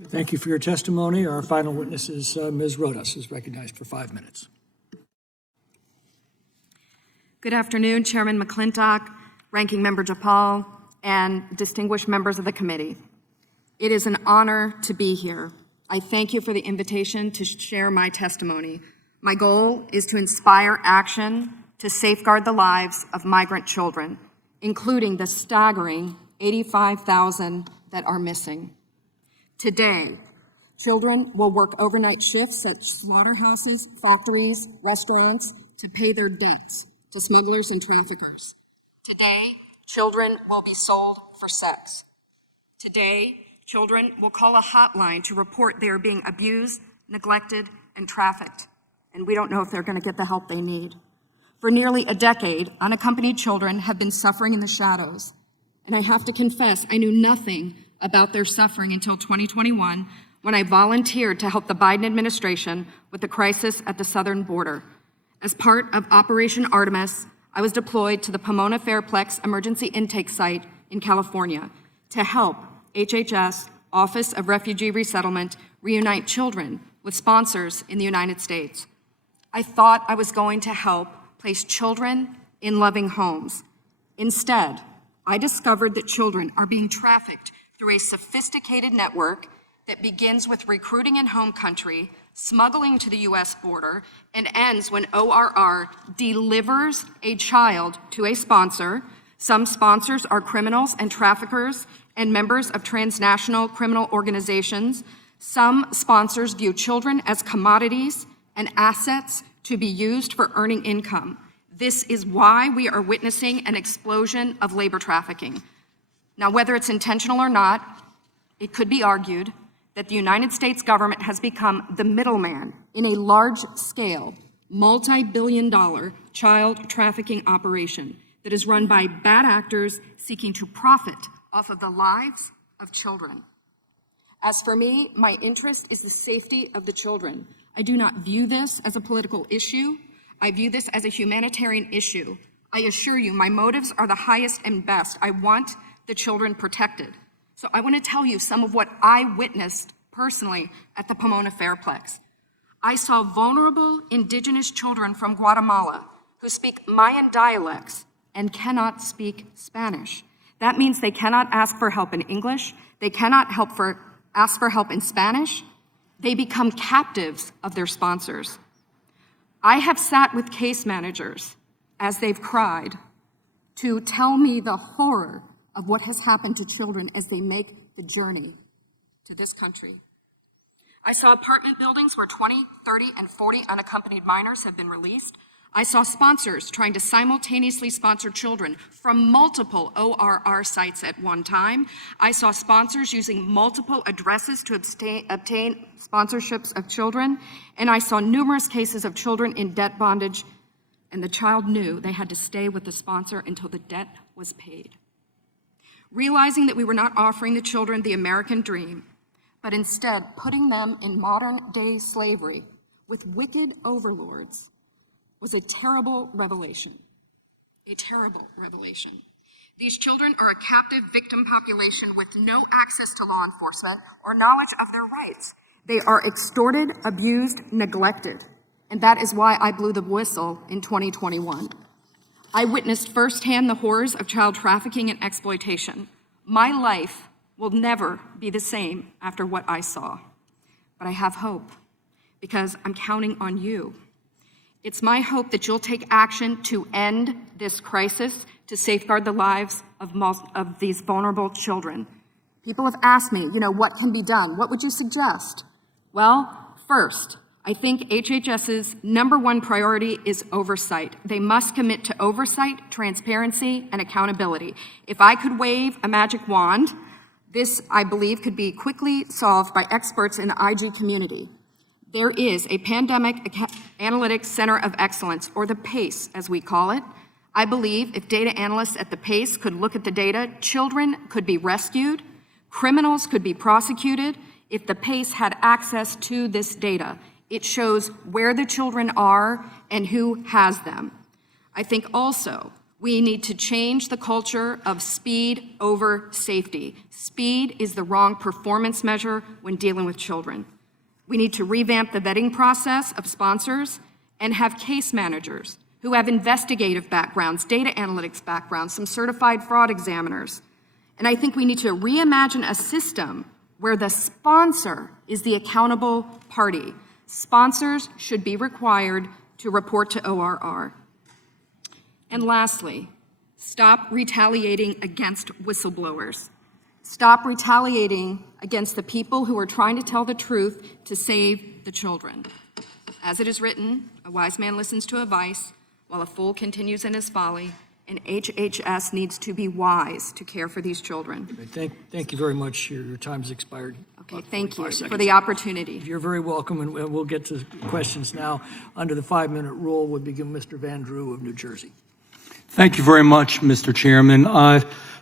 Thank you for your testimony. Our final witness is Ms. Rodas, is recognized for 5 minutes. Good afternoon, Chairman McClintock, Ranking Member Japal, and distinguished members of the committee. It is an honor to be here. I thank you for the invitation to share my testimony. My goal is to inspire action to safeguard the lives of migrant children, including the staggering 85,000 that are missing. Today, children will work overnight shifts at slaughterhouses, factories, restaurants to pay their debts to smugglers and traffickers. Today, children will be sold for sex. Today, children will call a hotline to report they are being abused, neglected, and trafficked, and we don't know if they're going to get the help they need. For nearly a decade, unaccompanied children have been suffering in the shadows, and I have to confess, I knew nothing about their suffering until 2021, when I volunteered to help the Biden administration with the crisis at the southern border. As part of Operation Artemis, I was deployed to the Pomona Fairplex Emergency Intake Site in California to help HHS, Office of Refugee Resettlement, reunite children with sponsors in the United States. I thought I was going to help place children in loving homes. Instead, I discovered that children are being trafficked through a sophisticated network that begins with recruiting in home country, smuggling to the US border, and ends when ORR delivers a child to a sponsor. Some sponsors are criminals and traffickers and members of transnational criminal organizations. Some sponsors view children as commodities and assets to be used for earning income. This is why we are witnessing an explosion of labor trafficking. Now, whether it's intentional or not, it could be argued that the United States government has become the middleman in a large-scale, multi-billion-dollar child trafficking operation that is run by bad actors seeking to profit off of the lives of children. As for me, my interest is the safety of the children. I do not view this as a political issue. I view this as a humanitarian issue. I assure you, my motives are the highest and best. I want the children protected. So I want to tell you some of what I witnessed personally at the Pomona Fairplex. I saw vulnerable indigenous children from Guatemala who speak Mayan dialects and cannot speak Spanish. That means they cannot ask for help in English. They cannot ask for help in Spanish. They become captives of their sponsors. I have sat with case managers as they've cried to tell me the horror of what has happened to children as they make the journey to this country. I saw apartment buildings where 20, 30, and 40 unaccompanied minors have been released. I saw sponsors trying to simultaneously sponsor children from multiple ORR sites at one time. I saw sponsors using multiple addresses to obtain sponsorships of children. And I saw numerous cases of children in debt bondage, and the child knew they had to stay with the sponsor until the debt was paid. Realizing that we were not offering the children the American dream, but instead putting them in modern-day slavery with wicked overlords, was a terrible revelation. A terrible revelation. These children are a captive victim population with no access to law enforcement or knowledge of their rights. They are extorted, abused, neglected, and that is why I blew the whistle in 2021. I witnessed firsthand the horrors of child trafficking and exploitation. My life will never be the same after what I saw, but I have hope because I'm counting on you. It's my hope that you'll take action to end this crisis, to safeguard the lives of these vulnerable children. People have asked me, what can be done? What would you suggest? Well, first, I think HHS's #1 priority is oversight. They must commit to oversight, transparency, and accountability. If I could wave a magic wand, this, I believe, could be quickly solved by experts in the IG community. There is a Pandemic Analytics Center of Excellence, or the PACE, as we call it. I believe if data analysts at the PACE could look at the data, children could be rescued, criminals could be prosecuted if the PACE had access to this data. It shows where the children are and who has them. I think also we need to change the culture of speed over safety. Speed is the wrong performance measure when dealing with children. We need to revamp the vetting process of sponsors and have case managers who have investigative backgrounds, data analytics backgrounds, some certified fraud examiners. And I think we need to reimagine a system where the sponsor is the accountable party. Sponsors should be required to report to ORR. And lastly, stop retaliating against whistleblowers. Stop retaliating against the people who are trying to tell the truth to save the children. As it is written, a wise man listens to advice, while a fool continues in his folly, and HHS needs to be wise to care for these children. Thank you very much. Your time's expired. Okay, thank you 45 for seconds. the opportunity. You're very welcome, and we'll get to questions now. Under the 5-minute rule, would begin Mr. Van Drew of New Jersey. Thank you very much, Mr. Chairman.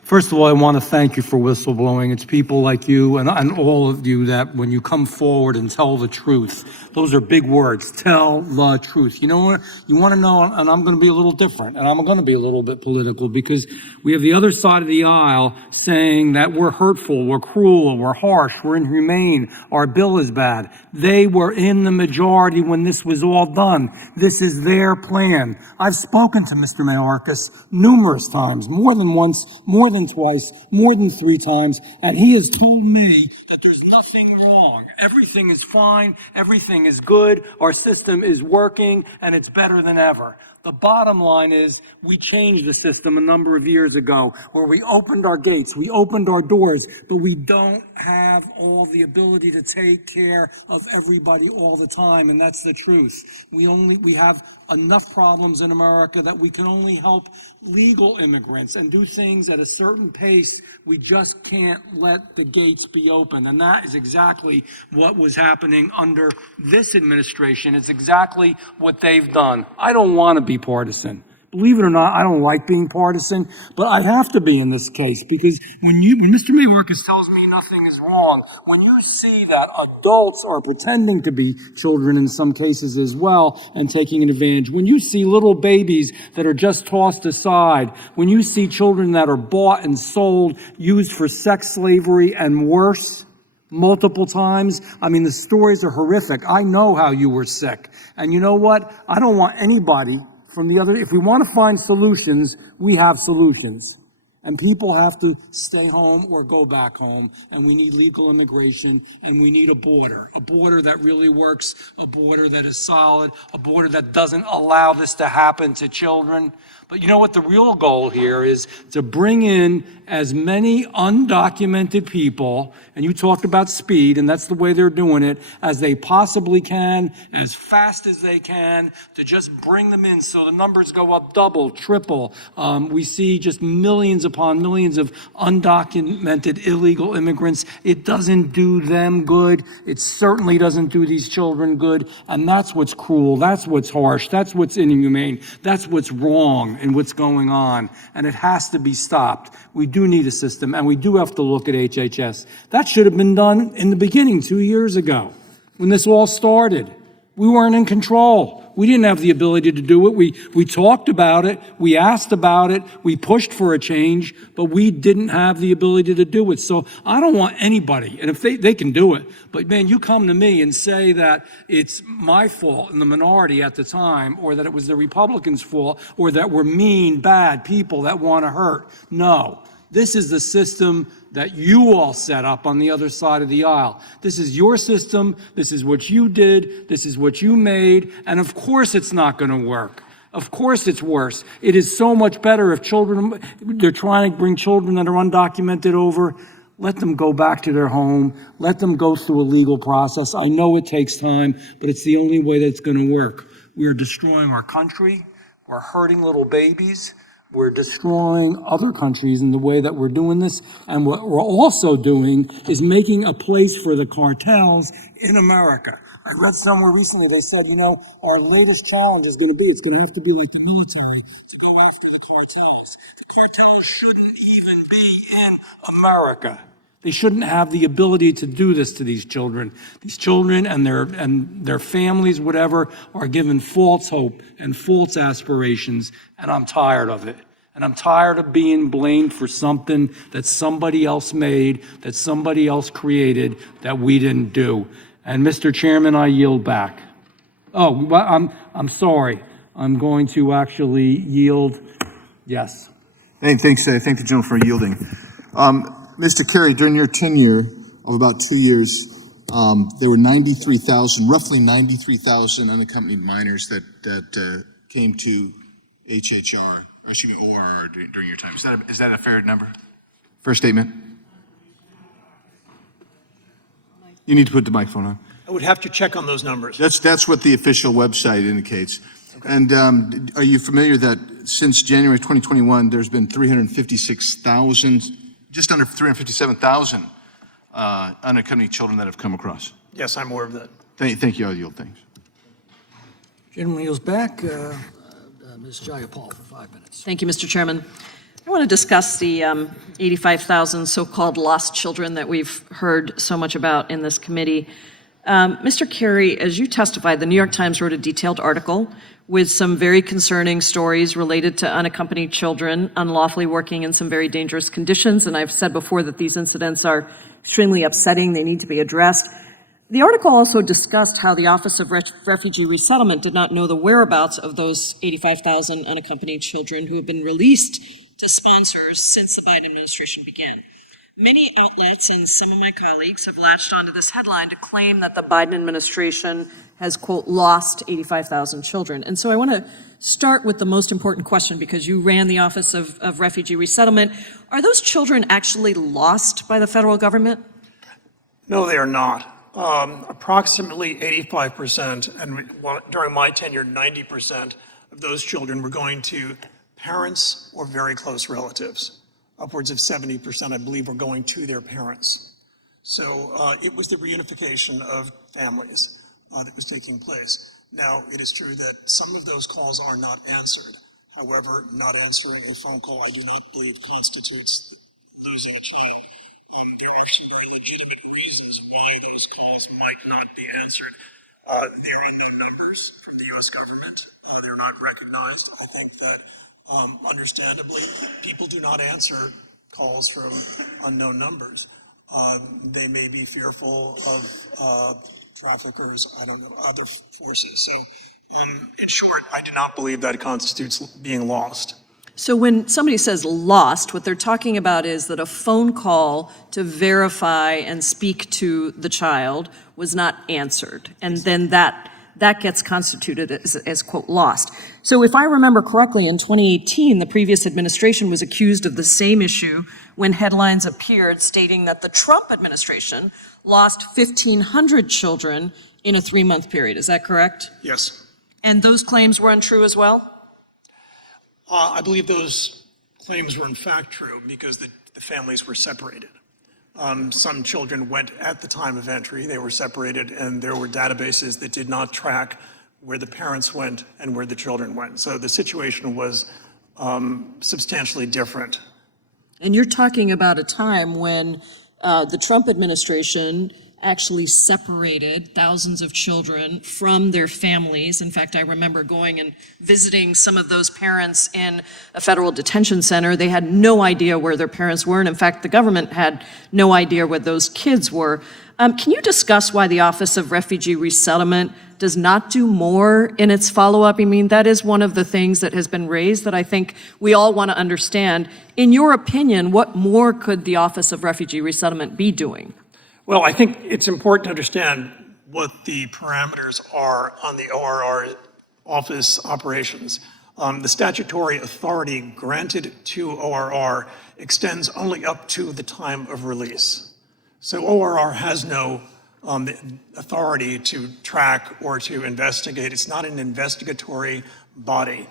First of all, I want to thank you for whistleblowing. It's people like you and all of you that when you come forward and tell the truth, those are big words, tell the truth. You know what? You want to know, and I'm going to be a little different, and I'm going to be a little bit political, because we have the other side of the aisle saying that we're hurtful, we're cruel, we're harsh, we're inhumane, our bill is bad. They were in the majority when this was all done. This is their plan. I've spoken to Mr. Mayorkas numerous times, more than once, more than twice, more than 3 times, and he has told me that there's nothing wrong. Everything is fine, everything is good, our system is working, and it's better than ever. The bottom line is we changed the system a number of years ago where we opened our gates, we opened our doors, but we don't have all the ability to take care of everybody all the time, and that's the truth. We have enough problems in America that we can only help legal immigrants and do things at a certain pace. We just can't let the gates be open, and that is exactly what was happening under this administration. It's exactly what they've done. I don't want to be partisan. Believe it or not, I don't like being partisan, but I have to be in this case, because when Mr. Mayorkas tells me nothing is wrong, when you see that adults are pretending to be children in some cases as well and taking an advantage, when you see little babies that are just tossed aside, when you see children that are bought and sold, used for sex slavery and worse, multiple times. I mean, the stories are horrific. I know how you were sick. And you know what? I don't want anybody from the other, if we want to find solutions, we have solutions. And people have to stay home or go back home, and we need legal immigration, and we need a border that really works, a border that is solid, a border that doesn't allow this to happen to children. But you know what the real goal here is? To bring in as many undocumented people, and you talked about speed, and that's the way they're doing it, as they possibly can, as fast as they can, to just bring them in so the numbers go up double, triple. We see just millions upon millions of undocumented illegal immigrants. It doesn't do them good. It certainly doesn't do these children good. And that's what's cruel. That's what's harsh. That's what's inhumane. That's what's wrong and what's going on. And it has to be stopped. We do need a system, and we do have to look at HHS. That should have been done in the beginning 2 years ago when this all started. We weren't in control. We didn't have the ability to do it. We talked about it. We asked about it. We pushed for a change, but we didn't have the ability to do it. So I don't want anybody, and if they can do it, but man, you come to me and say that it's my fault in the minority at the time, or that it was the Republicans' fault, or that we're mean, bad people that want to hurt. No. This is the system that you all set up on the other side of the aisle. This is your system. This is what you did. This is what you made. And of course it's not going to work. Of course it's worse. It is so much better if they're trying to bring children that are undocumented over. Let them go back to their home. Let them go through a legal process. I know it takes time, but it's the only way that it's going to work. We are destroying our country. We're hurting little babies. We're destroying other countries in the way that we're doing this. And what we're also doing is making a place for the cartels in America. I read somewhere recently, they said, our latest challenge is going to be, it's going to have to be like the military to go after the cartels. The cartels shouldn't even be in America. They shouldn't have the ability to do this to these children. These children and their families, whatever, are given false hope and false aspirations, and I'm tired of it. And I'm tired of being blamed for something that somebody else made, that somebody else created, that we didn't do. And Mr. Chairman, I yield back. Oh, I'm sorry. I'm going to actually yield. Yes. Thank the gentleman for yielding. Mr. Kerry, during your tenure of about 2 years, there were roughly 93,000 unaccompanied minors that came to HHR or excuse me, ORR during your time. Is that a fair number? Fair statement? You need to put the microphone on. I would have to check on those numbers. That's what the official website indicates. And are you familiar that since January 2021, there's been 356,000, just under 357,000 unaccompanied children that have come across? Yes, I'm aware of that. Thank you. I'll yield. Thanks. Gentleman yields back. Ms. Jayapal for 5 minutes. Thank you, Mr. Chairman. I want to discuss the 85,000 so-called lost children that we've heard so much about in this committee. Mr. Carey, as you testified, the New York Times wrote a detailed article with some very concerning stories related to unaccompanied children unlawfully working in some very dangerous conditions, and I've said before that these incidents are extremely upsetting. They need to be addressed. The article also discussed how the Office of Refugee Resettlement did not know the whereabouts of those 85,000 unaccompanied children who have been released to sponsors since the Biden administration began. Many outlets and some of my colleagues have latched onto this headline to claim that the Biden administration has, quote, lost 85,000 children. And so I want to start with the most important question, because you ran the Office of Refugee Resettlement. Are those children actually lost by the federal government? No, they are not. Approximately 85%, and during my tenure, 90% of those children were going to parents or very close relatives. Upwards of 70%, I believe, were going to their parents. So it was the reunification of families that was taking place. Now, it is true that some of those calls are not answered. However, not answering a phone call, I do not believe constitutes losing a child. There are some very legitimate reasons why those calls might not be answered. There are no numbers from the U.S. government. They're not recognized. I think that, understandably, people do not answer calls from unknown numbers. They may be fearful of traffickers, I don't know, other forces. So, in short, I do not believe that constitutes being lost. So when somebody says lost, what they're talking about is that a phone call to verify and speak to the child was not answered. And then that gets constituted as, quote, lost. So if I remember correctly, in 2018, the previous administration was accused of the same issue when headlines appeared stating that the Trump administration lost 1,500 children in a 3-month period. Is that correct? Yes. And those claims were untrue as well? I believe those claims were in fact true because the families were separated. Some children went at the time of entry, they were separated, and there were databases that did not track where the parents went and where the children went. So the situation was substantially different. And you're talking about a time when the Trump administration actually separated thousands of children from their families. In fact, I remember going and visiting some of those parents in a federal detention center. They had no idea where their parents were, and in fact, the government had no idea where those kids were. Can you discuss why the Office of Refugee Resettlement does not do more in its follow-up? I mean, that is one of the things that has been raised that I think we all want to understand. In your opinion, what more could the Office of Refugee Resettlement be doing? Well, I think it's important to understand what the parameters are on the ORR office operations. The statutory authority granted to ORR extends only up to the time of release. So ORR has no authority to track or to investigate. It's not an investigatory body.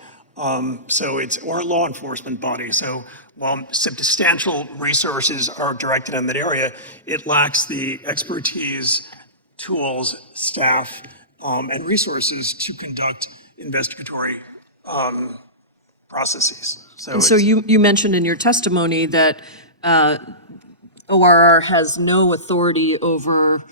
So it's or a law enforcement body. So while substantial resources are directed in that area, it lacks the expertise, tools, staff, and resources to conduct investigatory processes. So you mentioned in your testimony that ORR has no authority over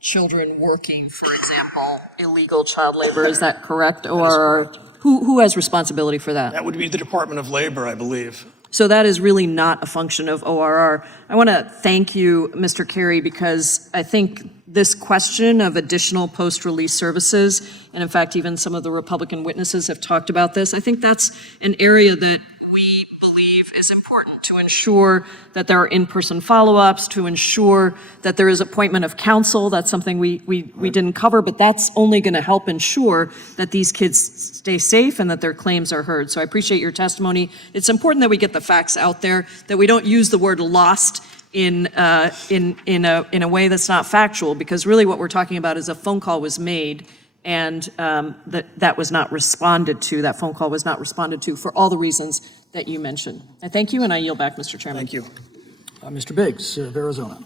children working, for example, illegal child labor. Is that correct? Or who has responsibility for that? That would be the Department of Labor, I believe. So that is really not a function of ORR. I want to thank you, Mr. Carey, because I think this question of additional post-release services, and in fact, even some of the Republican witnesses have talked about this, I think that's an area that we believe is important. to ensure that there are in-person follow-ups, to ensure that there is appointment of counsel. That's something we didn't cover, but that's only going to help ensure that these kids stay safe and that their claims are heard. So I appreciate your testimony. It's important that we get the facts out there, that we don't use the word lost in a way that's not factual, because really what we're talking about is a phone call was made and that was not responded to. That phone call was not responded to for all the reasons that you mentioned. I thank you, and I yield back, Mr. Chairman. Thank you. Mr. Biggs of Arizona.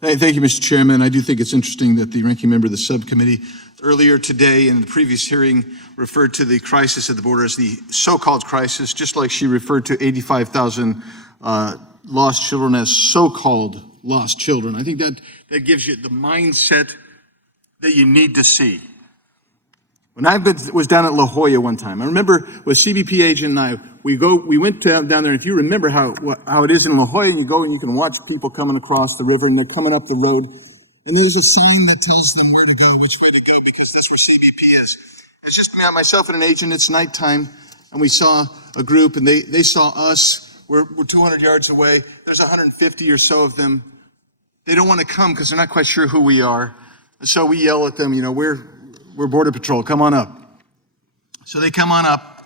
Thank you, Mr. Chairman. I do think it's interesting that the ranking member of the subcommittee earlier today in the previous hearing referred to the crisis at the border as the so-called crisis, just like she referred to 85,000 lost children as so-called lost children. I think that gives you the mindset that you need to see. When I was down at La Jolla one time, I remember with CBP agent and I, we went down there, and if you remember how it is in La Jolla, and you go and you can watch people coming across the river and they're coming up the road, and there's a sign that tells them where to go, which way to go, because that's where CBP is. It's just myself and an agent, it's nighttime, and we saw a group, and they saw us. We're 200 yards away. There's 150 or so of them. They don't want to come because they're not quite sure who we are. So we yell at them, we're Border Patrol, come on up. So they come on up.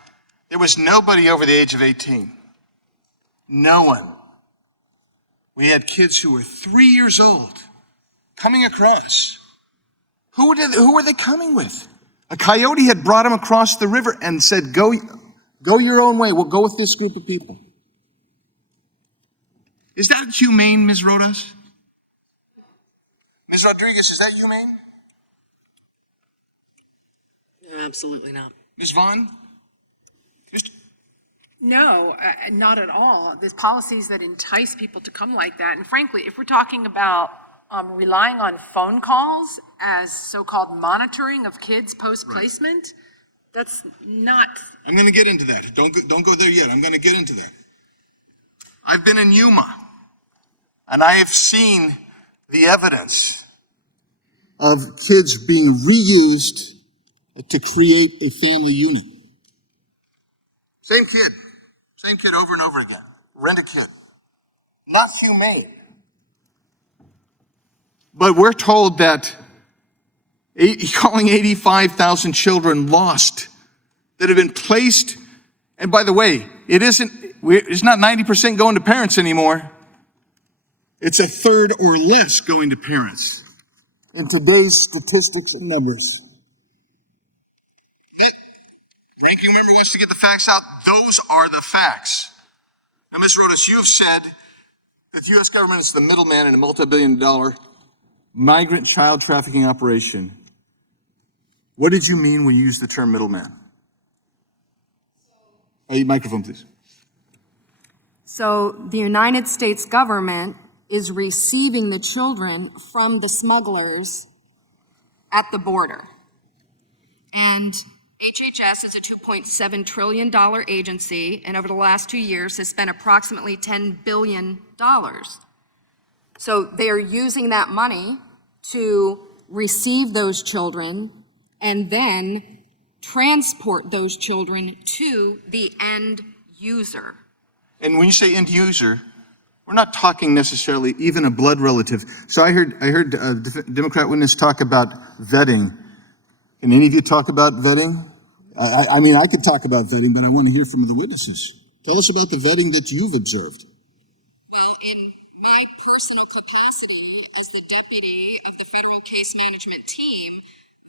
There was nobody over the age of 18. No one. We had kids who were 3 years old coming across. Who were they coming with? A coyote had brought them across the river and said, go your own way. We'll go with this group of people. Is that humane, Ms. Rodas? Ms. Rodriguez, is that humane? Absolutely not. Ms. Vaughn? No, not at all. There's policies that entice people to come like that. And frankly, if we're talking about relying on phone calls as so-called monitoring of kids post-placement, that's not. I'm going to get into that. Don't go there yet. I'm going to get into that. I've been in Yuma, and I have seen the evidence of kids being reused to create a family unit. Same kid over and over again. Rent a kid. Not humane. But we're told that calling 85,000 children lost that have been placed, and by the way, it's not 90% going to parents anymore. It's a third or less going to parents in today's statistics and numbers. That ranking member wants to get the facts out. Those are the facts. Now, Ms. Rodas, you have said that the U.S. government is the middleman in a multi-billion-dollar migrant child trafficking operation. What did you mean when you used the term middleman? Microphone, please. So the United States government is receiving the children from the smugglers at the border. And HHS is a $2.7 trillion agency, and over the last 2 years has spent approximately $10 billion. So they are using that money to receive those children and then transport those children to the end user. And when you say end user, we're not talking necessarily even a blood relative. So I heard a Democrat witness talk about vetting. Can any of you talk about vetting? I mean, I could talk about vetting, but I want to hear from the witnesses. Tell us about the vetting that you've observed. Well, in my personal capacity as the deputy of the federal case management team,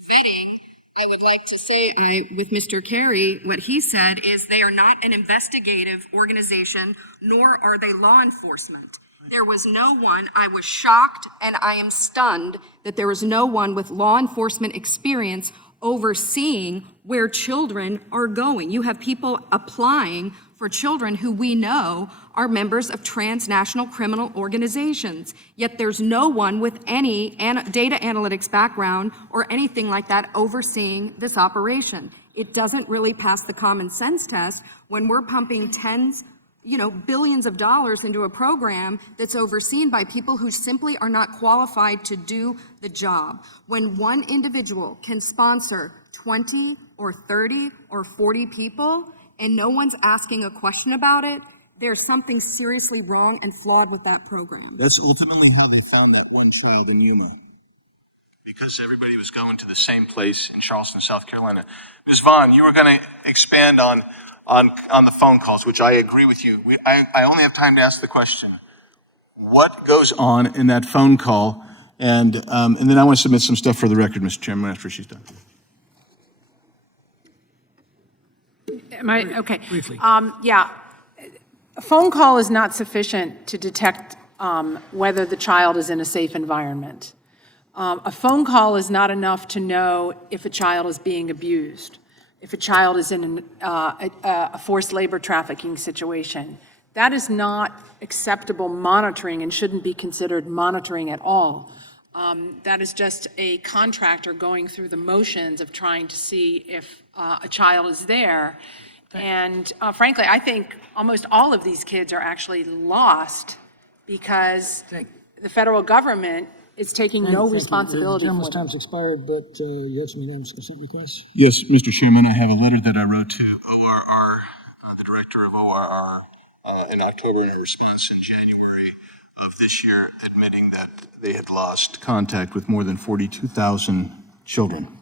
vetting, I would like to say with Mr. Carey, what he said is they are not an investigative organization, nor are they law enforcement. There was no one, I was shocked and I am stunned that there was no one with law enforcement experience overseeing where children are going. You have people applying for children who we know are members of transnational criminal organizations, yet there's no one with any data analytics background or anything like that overseeing this operation. It doesn't really pass the common sense test when we're pumping billions of dollars into a program that's overseen by people who simply are not qualified to do the job. When one individual can sponsor 20 or 30 or 40 people and no one's asking a question about it, There's something seriously wrong and flawed with that program. That's ultimately how they found that one child in Yuma. Because everybody was going to the same place in Charleston, South Carolina. Ms. Vaughn, you were going to expand on the phone calls, which I agree with you. I only have time to ask the question. What goes on in that phone call? And then I want to submit some stuff for the record, Mr. Chairman, after she's done. Am I, okay. Briefly. Yeah, a phone call is not sufficient to detect whether the child is in a safe environment. A phone call is not enough to know if a child is being abused, if a child is in a forced labor trafficking situation. That is not acceptable monitoring and shouldn't be considered monitoring at all. That is just a contractor going through the motions of trying to see if a child is there. And frankly, I think almost all of these kids are actually lost because the federal government is taking no responsibility for them. Time's expired, but you have some unanimous consent requests? Yes, Mr. Chairman, I have a letter that I wrote to ORR, the director of ORR, in October, in a response in January of this year, admitting that they had lost contact with more than 42,000 children.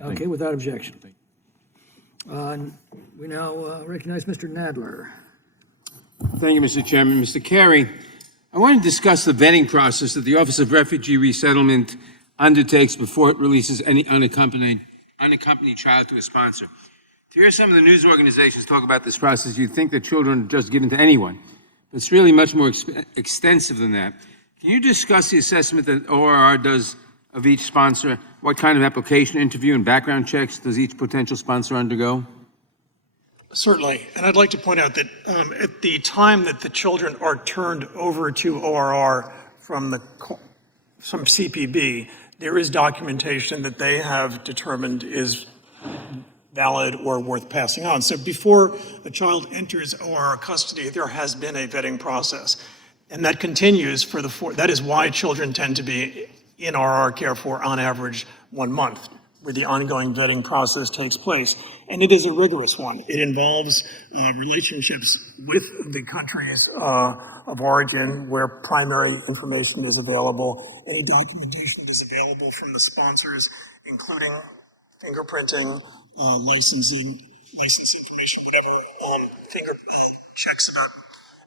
Okay, without objection. We now recognize Mr. Nadler. Thank you, Mr. Chairman. Mr. Carey, I want to discuss the vetting process that the Office of Refugee Resettlement undertakes before it releases any unaccompanied child to a sponsor. To hear some of the news organizations talk about this process, you'd think that children are just given to anyone. But it's really much more extensive than that. Can you discuss the assessment that ORR does of each sponsor? What kind of application, interview, and background checks does each potential sponsor undergo? Certainly. And I'd like to point out that at the time that the children are turned over to ORR from CPB, there is documentation that they have determined is valid or worth passing on. So before a child enters ORR custody, there has been a vetting process. And that continues for that is why children tend to be in RR care for, on average, 1 month, where the ongoing vetting process takes place. And it is a rigorous one. It involves relationships with the countries of origin where primary information is available, any documentation that is available from the sponsors, including fingerprinting, licensing information, whatever, fingerprint checks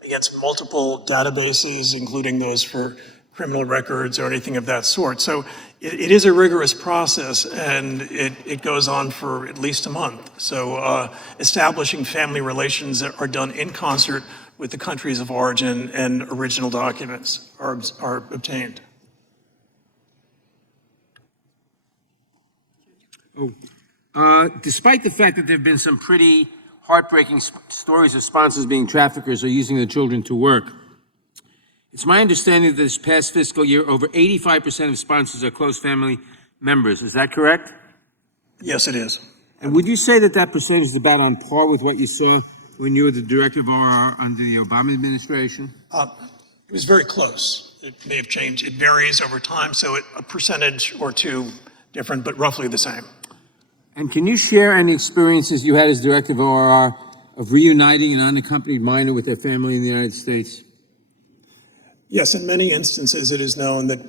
against multiple databases, including those for criminal records or anything of that sort. So it is a rigorous process, and it goes on for at least a month. So establishing family relations that are done in concert with the countries of origin and original documents are obtained. Despite the fact that there have been some pretty heartbreaking stories of sponsors being traffickers or using their children to work, it's my understanding that this past fiscal year, over 85% of sponsors are close family members. Is that correct? Yes, it is. And would you say that that percentage is about on par with what you saw when you were the director of ORR under the Obama administration? It was very close. It may have changed. It varies over time, so a percentage or two different, but roughly the same. And can you share any experiences you had as director of ORR of reuniting an unaccompanied minor with their family in the United States? Yes, in many instances, it is known that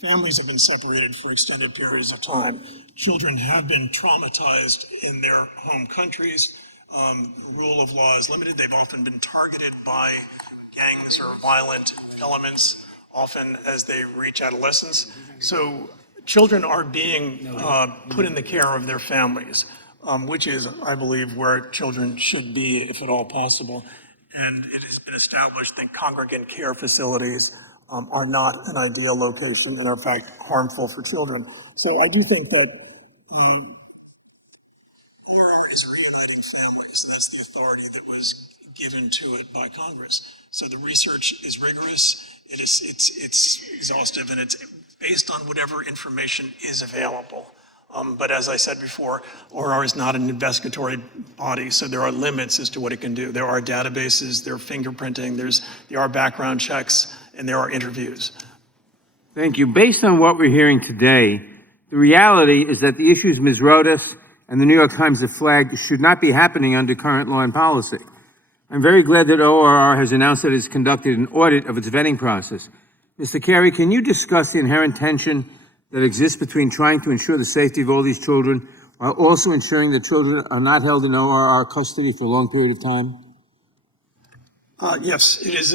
families have been separated for extended periods of time. Children have been traumatized in their home countries. The rule of law is limited. They've often been targeted by gangs or violent elements, often as they reach adolescence. So children are being put in the care of their families, which is, I believe, where children should be, if at all possible. And it has been established that congregate care facilities are not an ideal location and are, in fact, harmful for children. So I do think that ORR is reuniting families. That's the authority that was given to it by Congress. So the research is rigorous, it's exhaustive, and it's based on whatever information is available. But as I said before, ORR is not an investigatory body, so there are limits as to what it can do. There are databases, there are fingerprinting, there are background checks, and there are interviews. Thank you. Based on what we're hearing today, the reality is that the issues Ms. Rodas and the New York Times have flagged should not be happening under current law and policy. I'm very glad that ORR has announced that it has conducted an audit of its vetting process. Mr. Carey, can you discuss the inherent tension that exists between trying to ensure the safety of all these children while also ensuring that children are not held in ORR custody for a long period of time? Yes, it is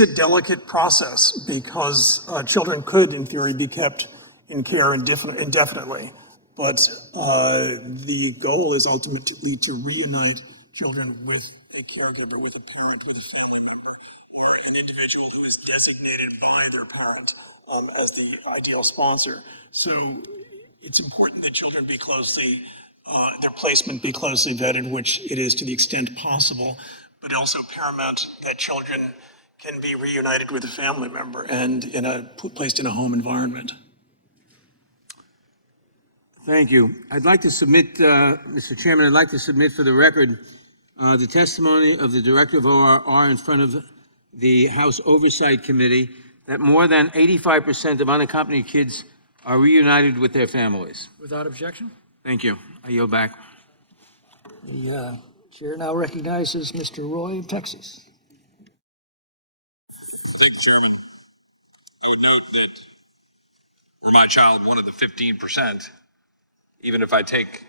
a delicate process because children could, in theory, be kept in care indefinitely. But the goal is ultimately to reunite children with a caregiver, with a parent, with a family member, or an individual who is designated by their parent as the ideal sponsor. So it's important that children be their placement be closely vetted, which it is to the extent possible, but also paramount that children can be reunited with a family member and placed in a home environment. Thank you. I'd like to submit, Mr. Chairman, I'd like to submit for the record the testimony of the Director of ORR in front of the House Oversight Committee that more than 85% of unaccompanied kids are reunited with their families. Without objection, Thank you. I yield back. the chair now recognizes Mr. Roy of Texas. I would note that were my child one of the 15%, even if I take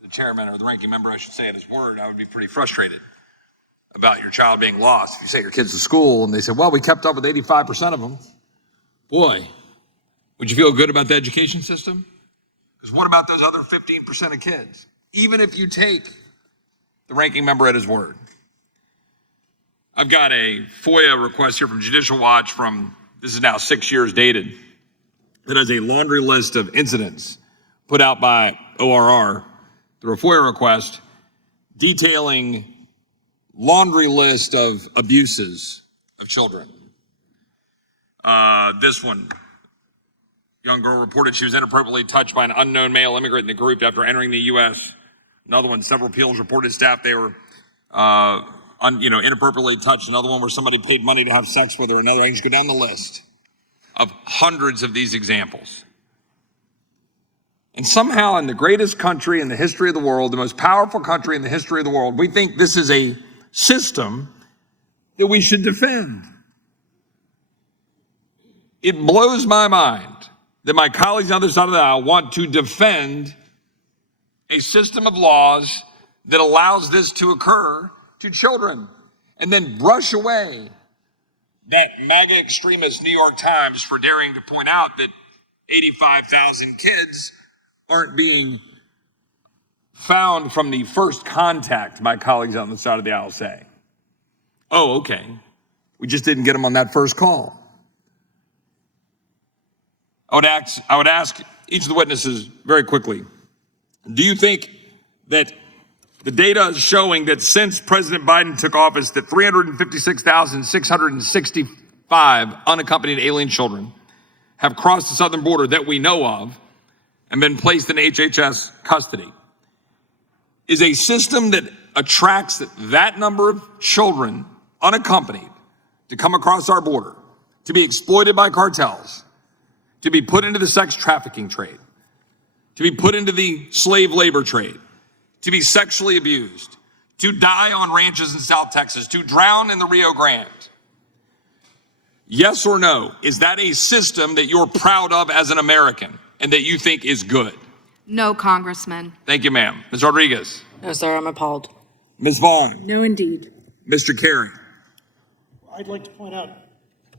the chairman or the ranking member, I should say, at his word, I would be pretty frustrated about your child being lost. If you take your kids to school and they say, well, we kept up with 85% of them, boy, would you feel good about the education system? Because what about those other 15% of kids? Even if you take the ranking member at his word. I've got a FOIA request here from Judicial Watch this is now 6 years dated. It has a laundry list of incidents put out by ORR through a FOIA request detailing laundry list of abuses of children. This one, young girl reported she was inappropriately touched by an unknown male immigrant in the group after entering the U.S. Another one, several peons reported staff they were inappropriately touched. Another one where somebody paid money to have sex with her. Another, I just go down the list of hundreds of these examples. And somehow in the greatest country in the history of the world, the most powerful country in the history of the world, we think this is a system that we should defend. It blows my mind that my colleagues on the other side of the aisle want to defend a system of laws that allows this to occur to children and then brush away that MAGA extremist New York Times for daring to point out that 85,000 kids aren't being found from the first contact, my colleagues on the side of the aisle say. Oh, okay. We just didn't get them on that first call. I would ask each of the witnesses very quickly, do you think that the data is showing that since President Biden took office that 356,665 unaccompanied alien children have crossed the southern border that we know of and been placed in HHS custody? Is a system that attracts that number of children unaccompanied to come across our border, to be exploited by cartels, to be put into the sex trafficking trade, to be put into the slave labor trade, to be sexually abused, to die on ranches in South Texas, to drown in the Rio Grande? Yes or no? Is that a system that you're proud of as an American and that you think is good? No, Congressman. Thank you, ma'am. Ms. Rodriguez. No, sir, I'm appalled. Ms. Vaughn. No, indeed. Mr. Carey. I'd like to point out,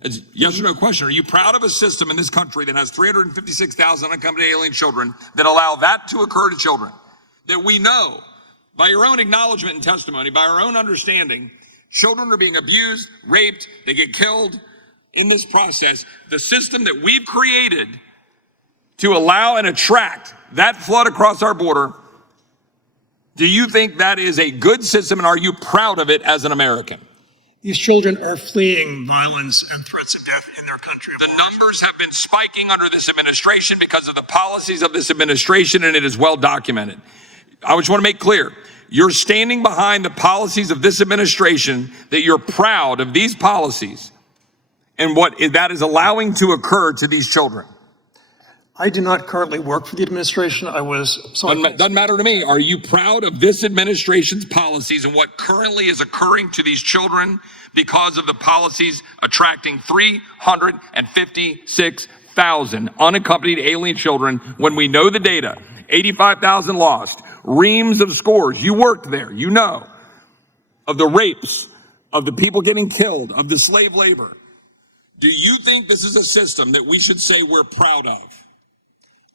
It's yes or no question. Are you proud of a system in this country that has 356,000 unaccompanied alien children that allow that to occur to children? That we know, by your own acknowledgement and testimony, by our own understanding, children are being abused, raped, they get killed in this process. The system that we've created to allow and attract that flood across our border, do you think that is a good system, and are you proud of it as an American? these children are fleeing violence and threats of death in their country. The numbers have been spiking under this administration because of the policies of this administration, and it is well documented. I just want to make clear, you're standing behind the policies of this administration, that you're proud of these policies and what that is allowing to occur to these children. I do not currently work for the administration. Doesn't matter to me. Are you proud of this administration's policies and what currently is occurring to these children because of the policies attracting 356,000 unaccompanied alien children when we know the data? 85,000 lost, reams of scores. You worked there, you know, of the rapes, of the people getting killed, of the slave labor. Do you think this is a system that we should say we're proud of?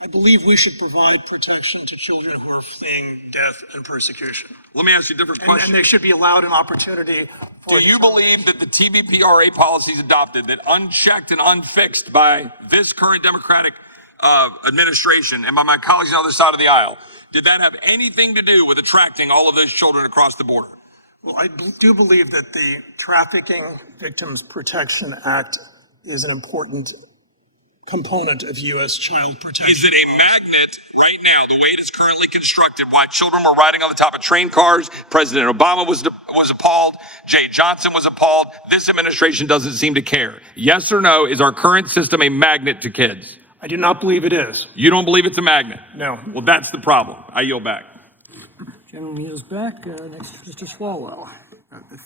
I believe we should provide protection to children who are fleeing death and persecution. Let me ask you a different question. And they should be allowed an opportunity. Do you believe that the TVPRA policies adopted, that unchecked and unfixed by this current Democratic administration and by my colleagues on the other side of the aisle, did that have anything to do with attracting all of those children across the border? Well, I do believe that the Trafficking Victims Protection Act is an important component of U.S. child protection. Is it a magnet right now, the way it is currently constructed, why children were riding on the top of train cars? President Obama was appalled. Jay Johnson was appalled. This administration doesn't seem to care. Yes or no, is our current system a magnet to kids? I do not believe it is. You don't believe it's a magnet? No. Well, that's the problem. I yield back. Gentleman is back. Next, Mr. Swalwell.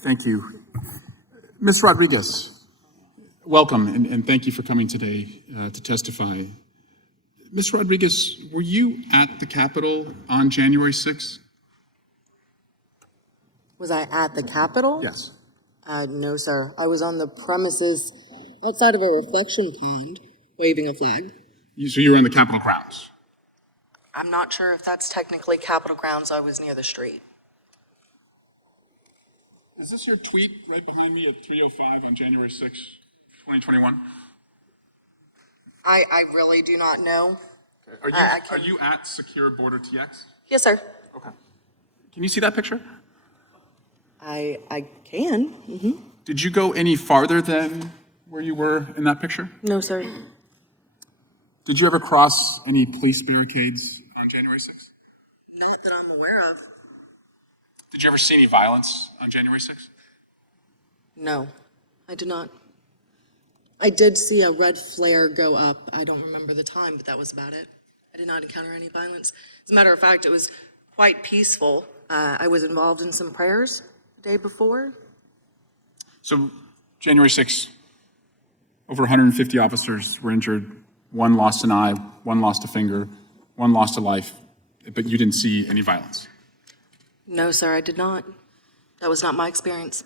Thank you. Ms. Rodriguez, welcome, and thank you for coming today to testify. Ms. Rodriguez, were you at the Capitol on January 6th? Was I at the Capitol? Yes. No, sir. I was on the premises outside of a reflection pond, waving a flag. So you were in the Capitol grounds? I'm not sure if that's technically Capitol grounds. I was near the street. Is this your tweet right behind me at 3:05 on January 6th, 2021? I really do not know. Are you at Secure Border TX? Yes, sir. Okay. Can you see that picture? I can. Mm-hmm. Did you go any farther than where you were in that picture? No, sir. Did you ever cross any police barricades on January 6th? Not that I'm aware of. Did you ever see any violence on January 6th? No, I did not. I did see a red flare go up. I don't remember the time, but that was about it. I did not encounter any violence. As a matter of fact, it was quite peaceful. I was involved in some prayers the day before. So, January 6th, over 150 officers were injured. One lost an eye, one lost a finger, one lost a life, but you didn't see any violence. No, sir, I did not. That was not my experience.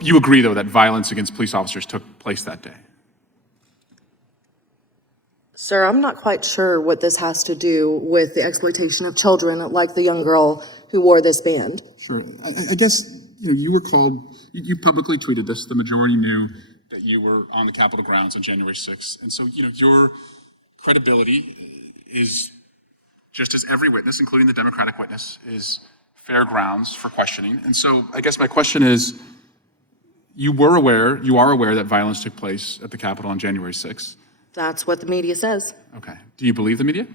You agree, though, that violence against police officers took place that day? Sir, I'm not quite sure what this has to do with the exploitation of children, like the young girl who wore this band. Sure. I guess you were called, you publicly tweeted this, the majority knew that you were on the Capitol grounds on January 6th. And so, your credibility is, just as every witness, including the Democratic witness, is fair grounds for questioning. And so I guess my question is, you are aware that violence took place at the Capitol on January 6th. That's what the media says. Okay. Do you believe the media?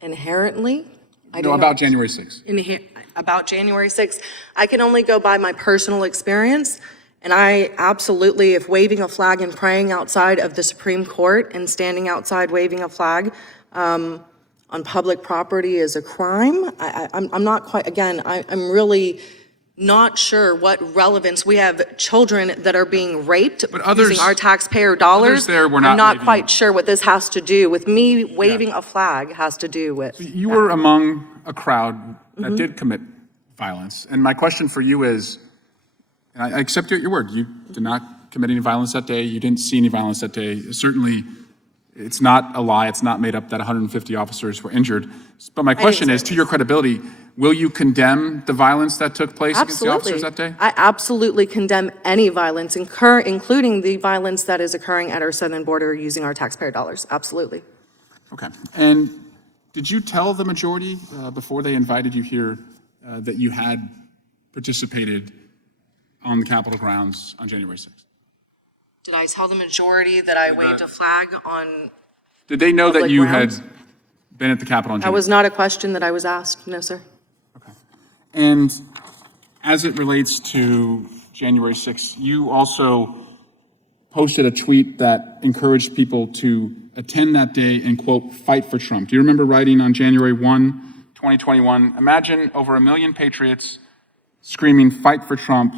Inherently, I do No, not. about January 6th. About January 6th, I can only go by my personal experience. And I absolutely, if waving a flag and praying outside of the Supreme Court and standing outside waving a flag on public property is a crime, I'm not quite, again, I'm really not sure what relevance. We have children that are being raped using our taxpayer dollars. There were not I'm not waving. quite sure what this has to do with me waving a flag has to do with. You were among a crowd that did commit violence. And my question for you is, and I accept your word, you did not commit any violence that day, you didn't see any violence that day. Certainly, it's not a lie, it's not made up that 150 officers were injured. But my question is, to your credibility, will you condemn the violence that took place against the officers that day? I absolutely condemn any violence, including the violence that is occurring at our southern border using our taxpayer dollars. Absolutely. Okay. And did you tell the majority before they invited you here that you had participated on the Capitol grounds on January 6th? Did I tell the majority that I waved a flag on? Did they know that public you grounds? had been at the Capitol on That January 6th? was not a question that I was asked. No, sir. And as it relates to January 6th, you also posted a tweet that encouraged people to attend that day and, quote, fight for Trump. Do you remember writing on January 1, 2021, imagine over 1 million patriots screaming, fight for Trump,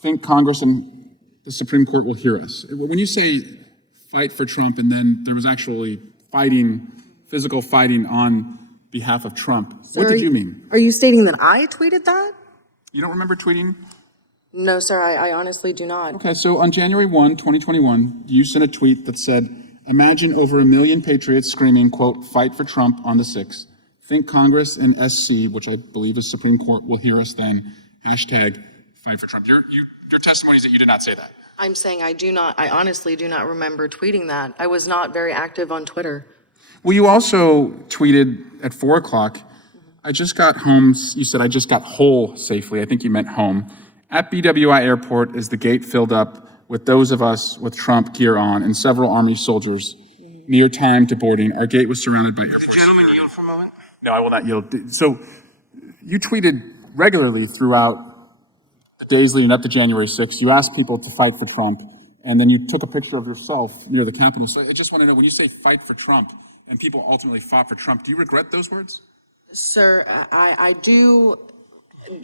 think Congress and the Supreme Court will hear us. When you say fight for Trump and then there was actually fighting, physical fighting on behalf of Trump, what did you mean? Are you stating that I tweeted that? You don't remember tweeting? No, sir, I honestly do not. Okay, so on January 1, 2021, you sent a tweet that said, imagine over 1 million patriots screaming, quote, fight for Trump on the 6th. Think Congress and SC, which I believe is Supreme Court, will hear us then. Hashtag fight for Trump. Your testimony is that you did not say that. I'm saying I honestly do not remember tweeting that. I was not very active on Twitter. Well, you also tweeted at 4 o'clock, I just got home, you said I just got whole safely. I think you meant home. At BWI Airport, as the gate filled up with those of us with Trump gear on and several Army soldiers, mere time to boarding, our gate was surrounded by airport. The gentleman yield for a moment? No, I will not yield. So you tweeted regularly throughout the days leading up to January 6th. You asked people to fight for Trump, and then you took a picture of yourself near the Capitol. So I just want to know, when you say fight for Trump and people ultimately fought for Trump, do you regret those words? Sir, I do.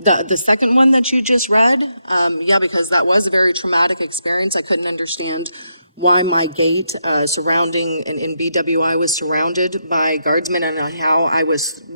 The second one that you just read, yeah, because that was a very traumatic experience. I couldn't understand why my gate surrounding and in BWI was surrounded by guardsmen, and how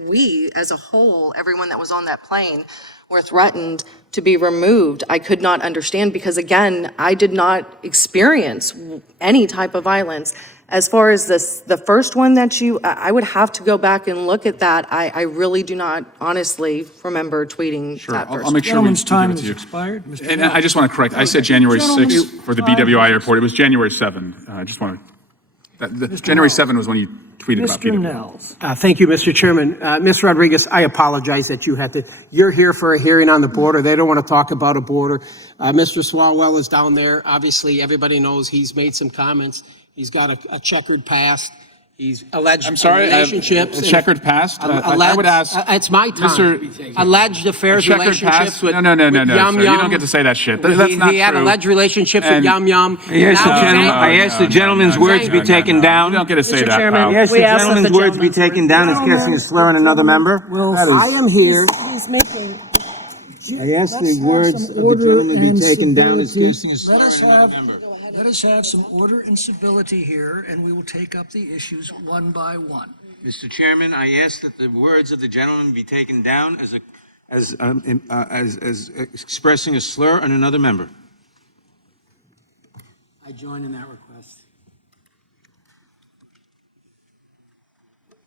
we as a whole, everyone that was on that plane, were threatened to be removed. I could not understand because, again, I did not experience any type of violence. As far as the first one that I would have to go back and look at that. I really do not honestly remember tweeting Sure, that first. I'll make sure we Gentleman's time give it to has you. expired. Mr. And Nels. I just want to correct, I said January Gentlemen, 6th for the five BWI minutes. airport. It was January 7. I just want to, January 7 was when you tweeted about Mr. BWI. Nels. Thank you, Mr. Chairman. Ms. Rodriguez, I apologize that you're here for a hearing on the border. They don't want to talk about a border. Mr. Swalwell is down there. Obviously, everybody knows he's made some comments. He's got a checkered past. He's alleged I'm sorry, relationships. a checkered past? I would ask. It's my time. Alleged affairs, Checkered relationships past? with No, with Yum sir. You Yum. don't get to say that shit. That's not true. He had alleged relationships with And- Yum Yum. I asked the gentleman's words to be taken down. You don't get to say Mr. that, Chairman, pal. I asked the We ask that gentleman's the words to be gentleman's taken down as casting a slur on another member. I am here. He's making. I asked the words of the gentleman be taken down as casting a slur Let us on another have, member. let us have some order and civility here, and we will take up the issues one by one. Mr. Chairman, I ask that the words of the gentleman be taken down as expressing a slur on another member. I join in that request.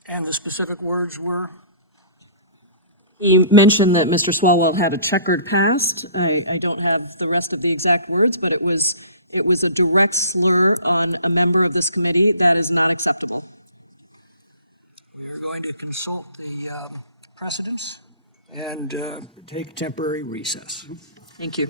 And the specific words were? He mentioned that Mr. Swalwell had a checkered past. I don't have the rest of the exact words, but it was a direct slur on a member of this committee. That is not acceptable. We are going to consult the precedents and take temporary recess. Thank you.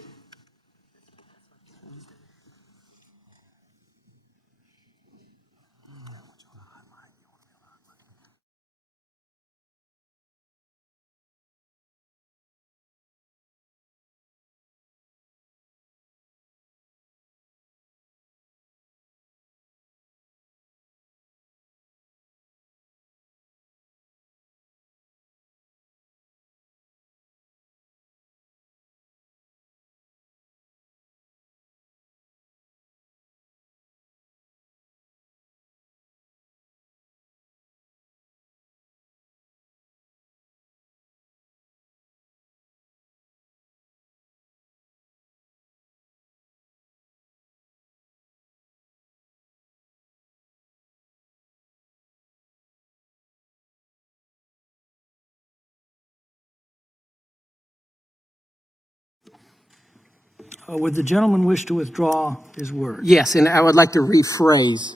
Would the gentleman wish to withdraw his word? Yes, and I would like to rephrase.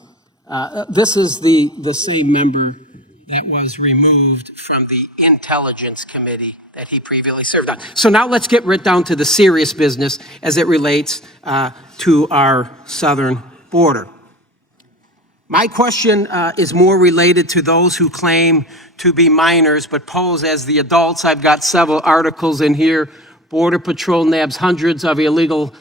This is the same member that was removed from the Intelligence Committee that he previously served on. So now let's get right down to the serious business as it relates to our southern border. My question is more related to those who claim to be minors but pose as the adults. I've got several articles in here. Border Patrol nabs hundreds of illegal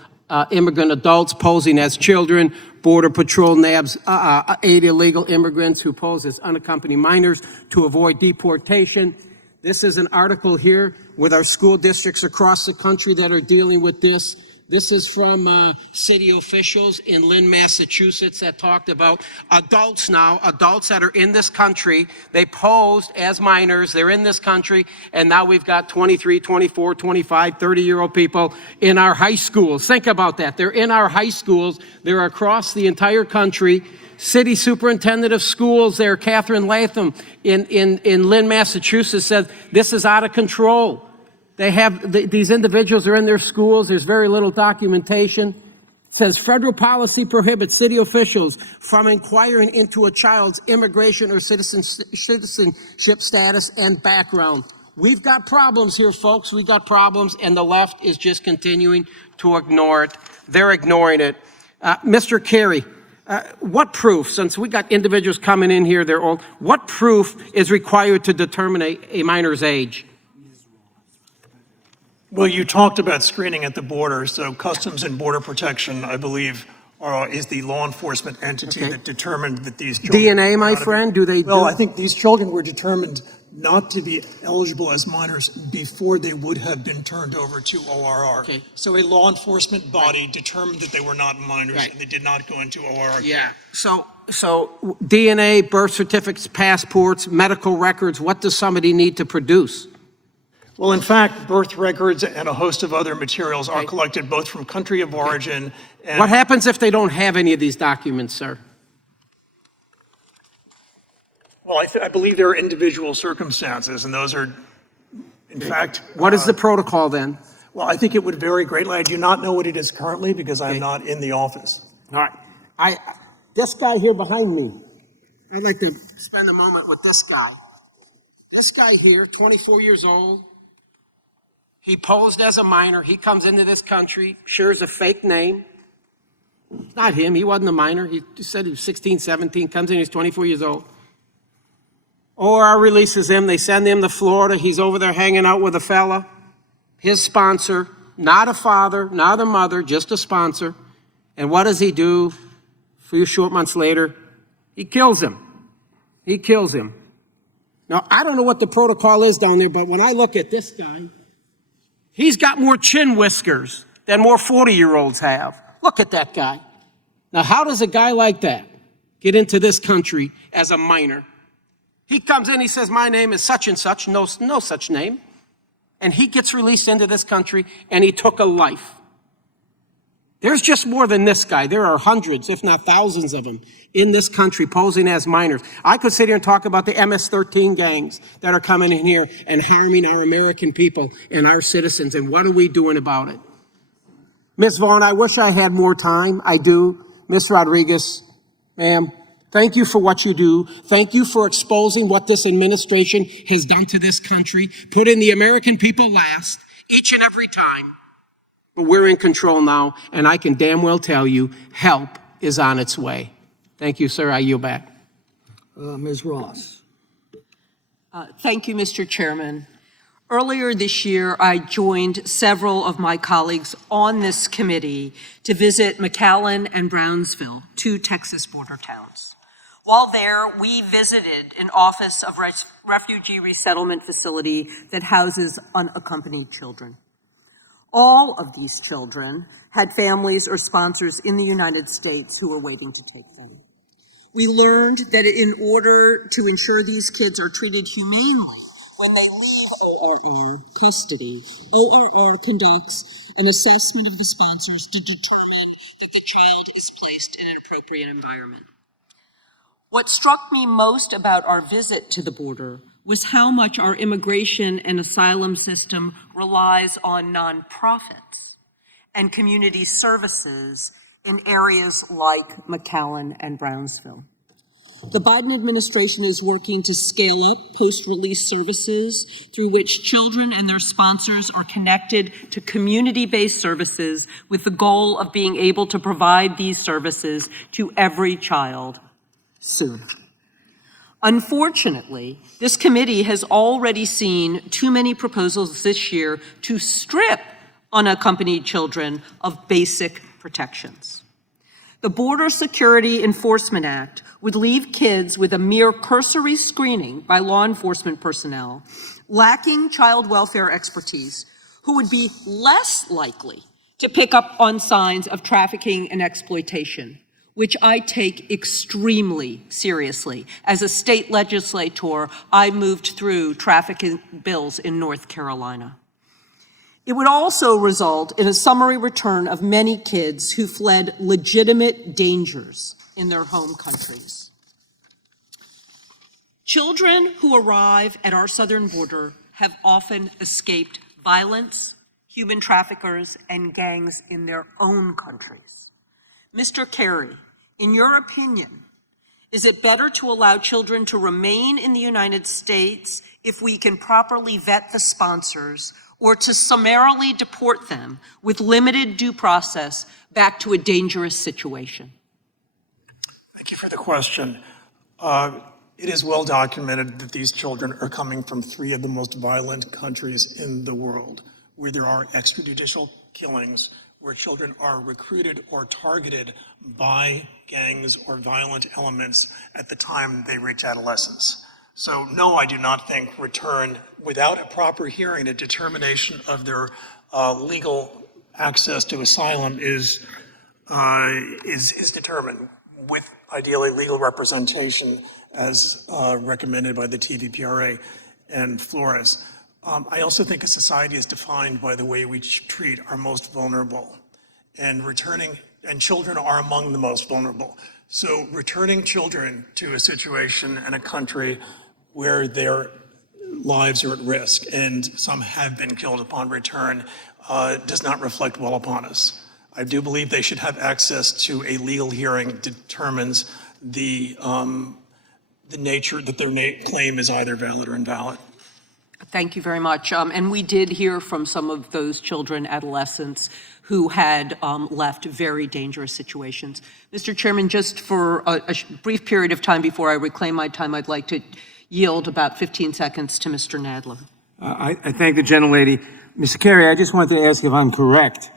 immigrant adults posing as children. Border Patrol nabs 8 illegal immigrants who pose as unaccompanied minors to avoid deportation. This is an article here with our school districts across the country that are dealing with this. This is from city officials in Lynn, Massachusetts, that talked about adults now, adults that are in this country. They posed as minors, they're in this country, and now we've got 23, 24, 25, 30-year-old people in our high schools. Think about that. They're in our high schools. They're across the entire country. City Superintendent of Schools there, Catherine Latham in Lynn, Massachusetts, said this is out of control. They have, these individuals are in their schools. There's very little documentation. It says federal policy prohibits city officials from inquiring into a child's immigration or citizenship status and background. We've got problems here, folks. We've got problems, and the left is just continuing to ignore it. They're ignoring it. Mr. Carey, what proof, since we got individuals coming in here, they're old, what proof is required to determine a minor's age? Well, you talked about screening at the border, so Customs and Border Protection, I believe, is the law enforcement entity that determined that these children... DNA, my friend, do they do? Well, I think these children were determined not to be eligible as minors before they would have been turned over to ORR. Okay. So a law enforcement body determined that they were not minors, Right. and they did not go into ORR. Yeah. So DNA, birth certificates, passports, medical records, what does somebody need to produce? Well, in fact, birth records and a host of other materials are collected both from country of origin and... What happens if they don't have any of these documents, sir? Well, I believe there are individual circumstances, and those are, in fact... What is the protocol then? Well, I think it would vary greatly. I do not know what it is currently because I'm not in the office. All right. This guy here behind me, I'd like to spend a moment with this guy. This guy here, 24 years old, he posed as a minor. He comes into this country, shares a fake name. Not him. He wasn't a minor. He said he was 16, 17, comes in, he's 24 years old. ORR releases him. They send him to Florida. He's over there hanging out with a fella, his sponsor, not a father, not a mother, just a sponsor. And what does he do? A few short months later, he kills him. He kills him. Now, I don't know what the protocol is down there, but when I look at this guy, he's got more chin whiskers than more 40-year-olds have. Look at that guy. Now, how does a guy like that get into this country as a minor? He comes in, he says, my name is such and such, no such name. And he gets released into this country, and he took a life. There's just more than this guy. There are hundreds, if not thousands of them in this country posing as minors. I could sit here and talk about the MS-13 gangs that are coming in here and harming our American people and our citizens, and what are we doing about it? Ms. Vaughn, I wish I had more time. I do. Ms. Rodriguez, ma'am, thank you for what you do. Thank you for exposing what this administration has done to this country, putting the American people last each and every time. But we're in control now, and I can damn well tell you help is on its way. Thank you, sir. I yield back. Ms. Ross. Thank you, Mr. Chairman. Earlier this year, I joined several of my colleagues on this committee to visit McAllen and Brownsville, two Texas border towns. While there, we visited an Office of Refugee Resettlement facility that houses unaccompanied children. All of these children had families or sponsors in the United States who were waiting to take them. We learned that in order to ensure these kids are treated humanely when they leave ORR custody, ORR conducts an assessment of the sponsors to determine that the child is placed in an appropriate environment. What struck me most about our visit to the border was how much our immigration and asylum system relies on nonprofits and community services in areas like McAllen and Brownsville. The Biden administration is working to scale up post-release services through which children and their sponsors are connected to community-based services with the goal of being able to provide these services to every child soon. Unfortunately, this committee has already seen too many proposals this year to strip unaccompanied children of basic protections. The Border Security Enforcement Act would leave kids with a mere cursory screening by law enforcement personnel, lacking child welfare expertise, who would be less likely to pick up on signs of trafficking and exploitation, which I take extremely seriously. As a state legislator, I moved through trafficking bills in North Carolina. It would also result in a summary return of many kids who fled legitimate dangers in their home countries. Children who arrive at our southern border have often escaped violence, human traffickers, and gangs in their own countries. Mr. Kerry, in your opinion, is it better to allow children to remain in the United States if we can properly vet the sponsors, or to summarily deport them with limited due process back to a dangerous situation? Thank you for the question. It is well documented that these children are coming from 3 of the most violent countries in the world, where there are extrajudicial killings, where children are recruited or targeted by gangs or violent elements at the time they reach adolescence. So no, I do not think return without a proper hearing, a determination of their legal access to asylum is determined with ideally legal representation as recommended by the TVPRA and Flores. I also think a society is defined by the way we treat our most vulnerable, and children are among the most vulnerable. So returning children to a situation and a country where their lives are at risk, and some have been killed upon return, does not reflect well upon us. I do believe they should have access to a legal hearing that determines the nature that their claim is either valid or invalid. Thank you very much. And we did hear from some of those children, adolescents, who had left very dangerous situations. Mr. Chairman, just for a brief period of time before I reclaim my time, I'd like to yield about 15 seconds to Mr. Nadler. I thank the gentlelady. Mr. Kerry, I just wanted to ask if I'm correct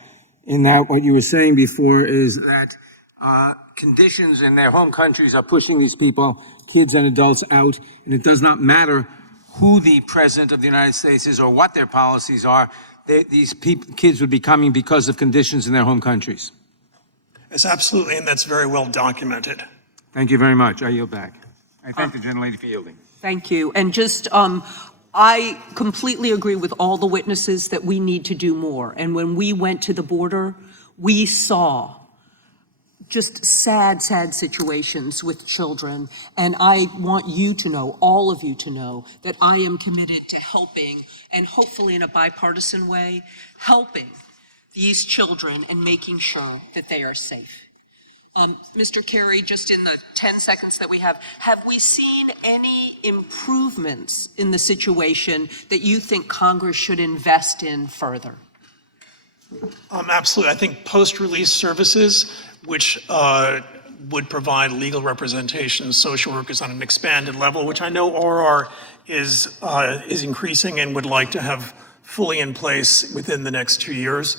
in that what you were saying before is that conditions in their home countries are pushing these people, kids and adults, out, and it does not matter who the president of the United States is or what their policies are. These kids would be coming because of conditions in their home countries. It's absolutely, and that's very well documented. Thank you very much. I yield back. I thank the gentlelady for yielding. Thank you. And just, I completely agree with all the witnesses that we need to do more. And when we went to the border, we saw just sad, sad situations with children. And I want you to know, all of you to know, that I am committed to helping, and hopefully in a bipartisan way, helping these children and making sure that they are safe. Mr. Kerry, just in the 10 seconds that we have we seen any improvements in the situation that you think Congress should invest in further? Absolutely. I think post-release services, which would provide legal representation, social workers on an expanded level, which I know ORR is increasing and would like to have fully in place within the next 2 years,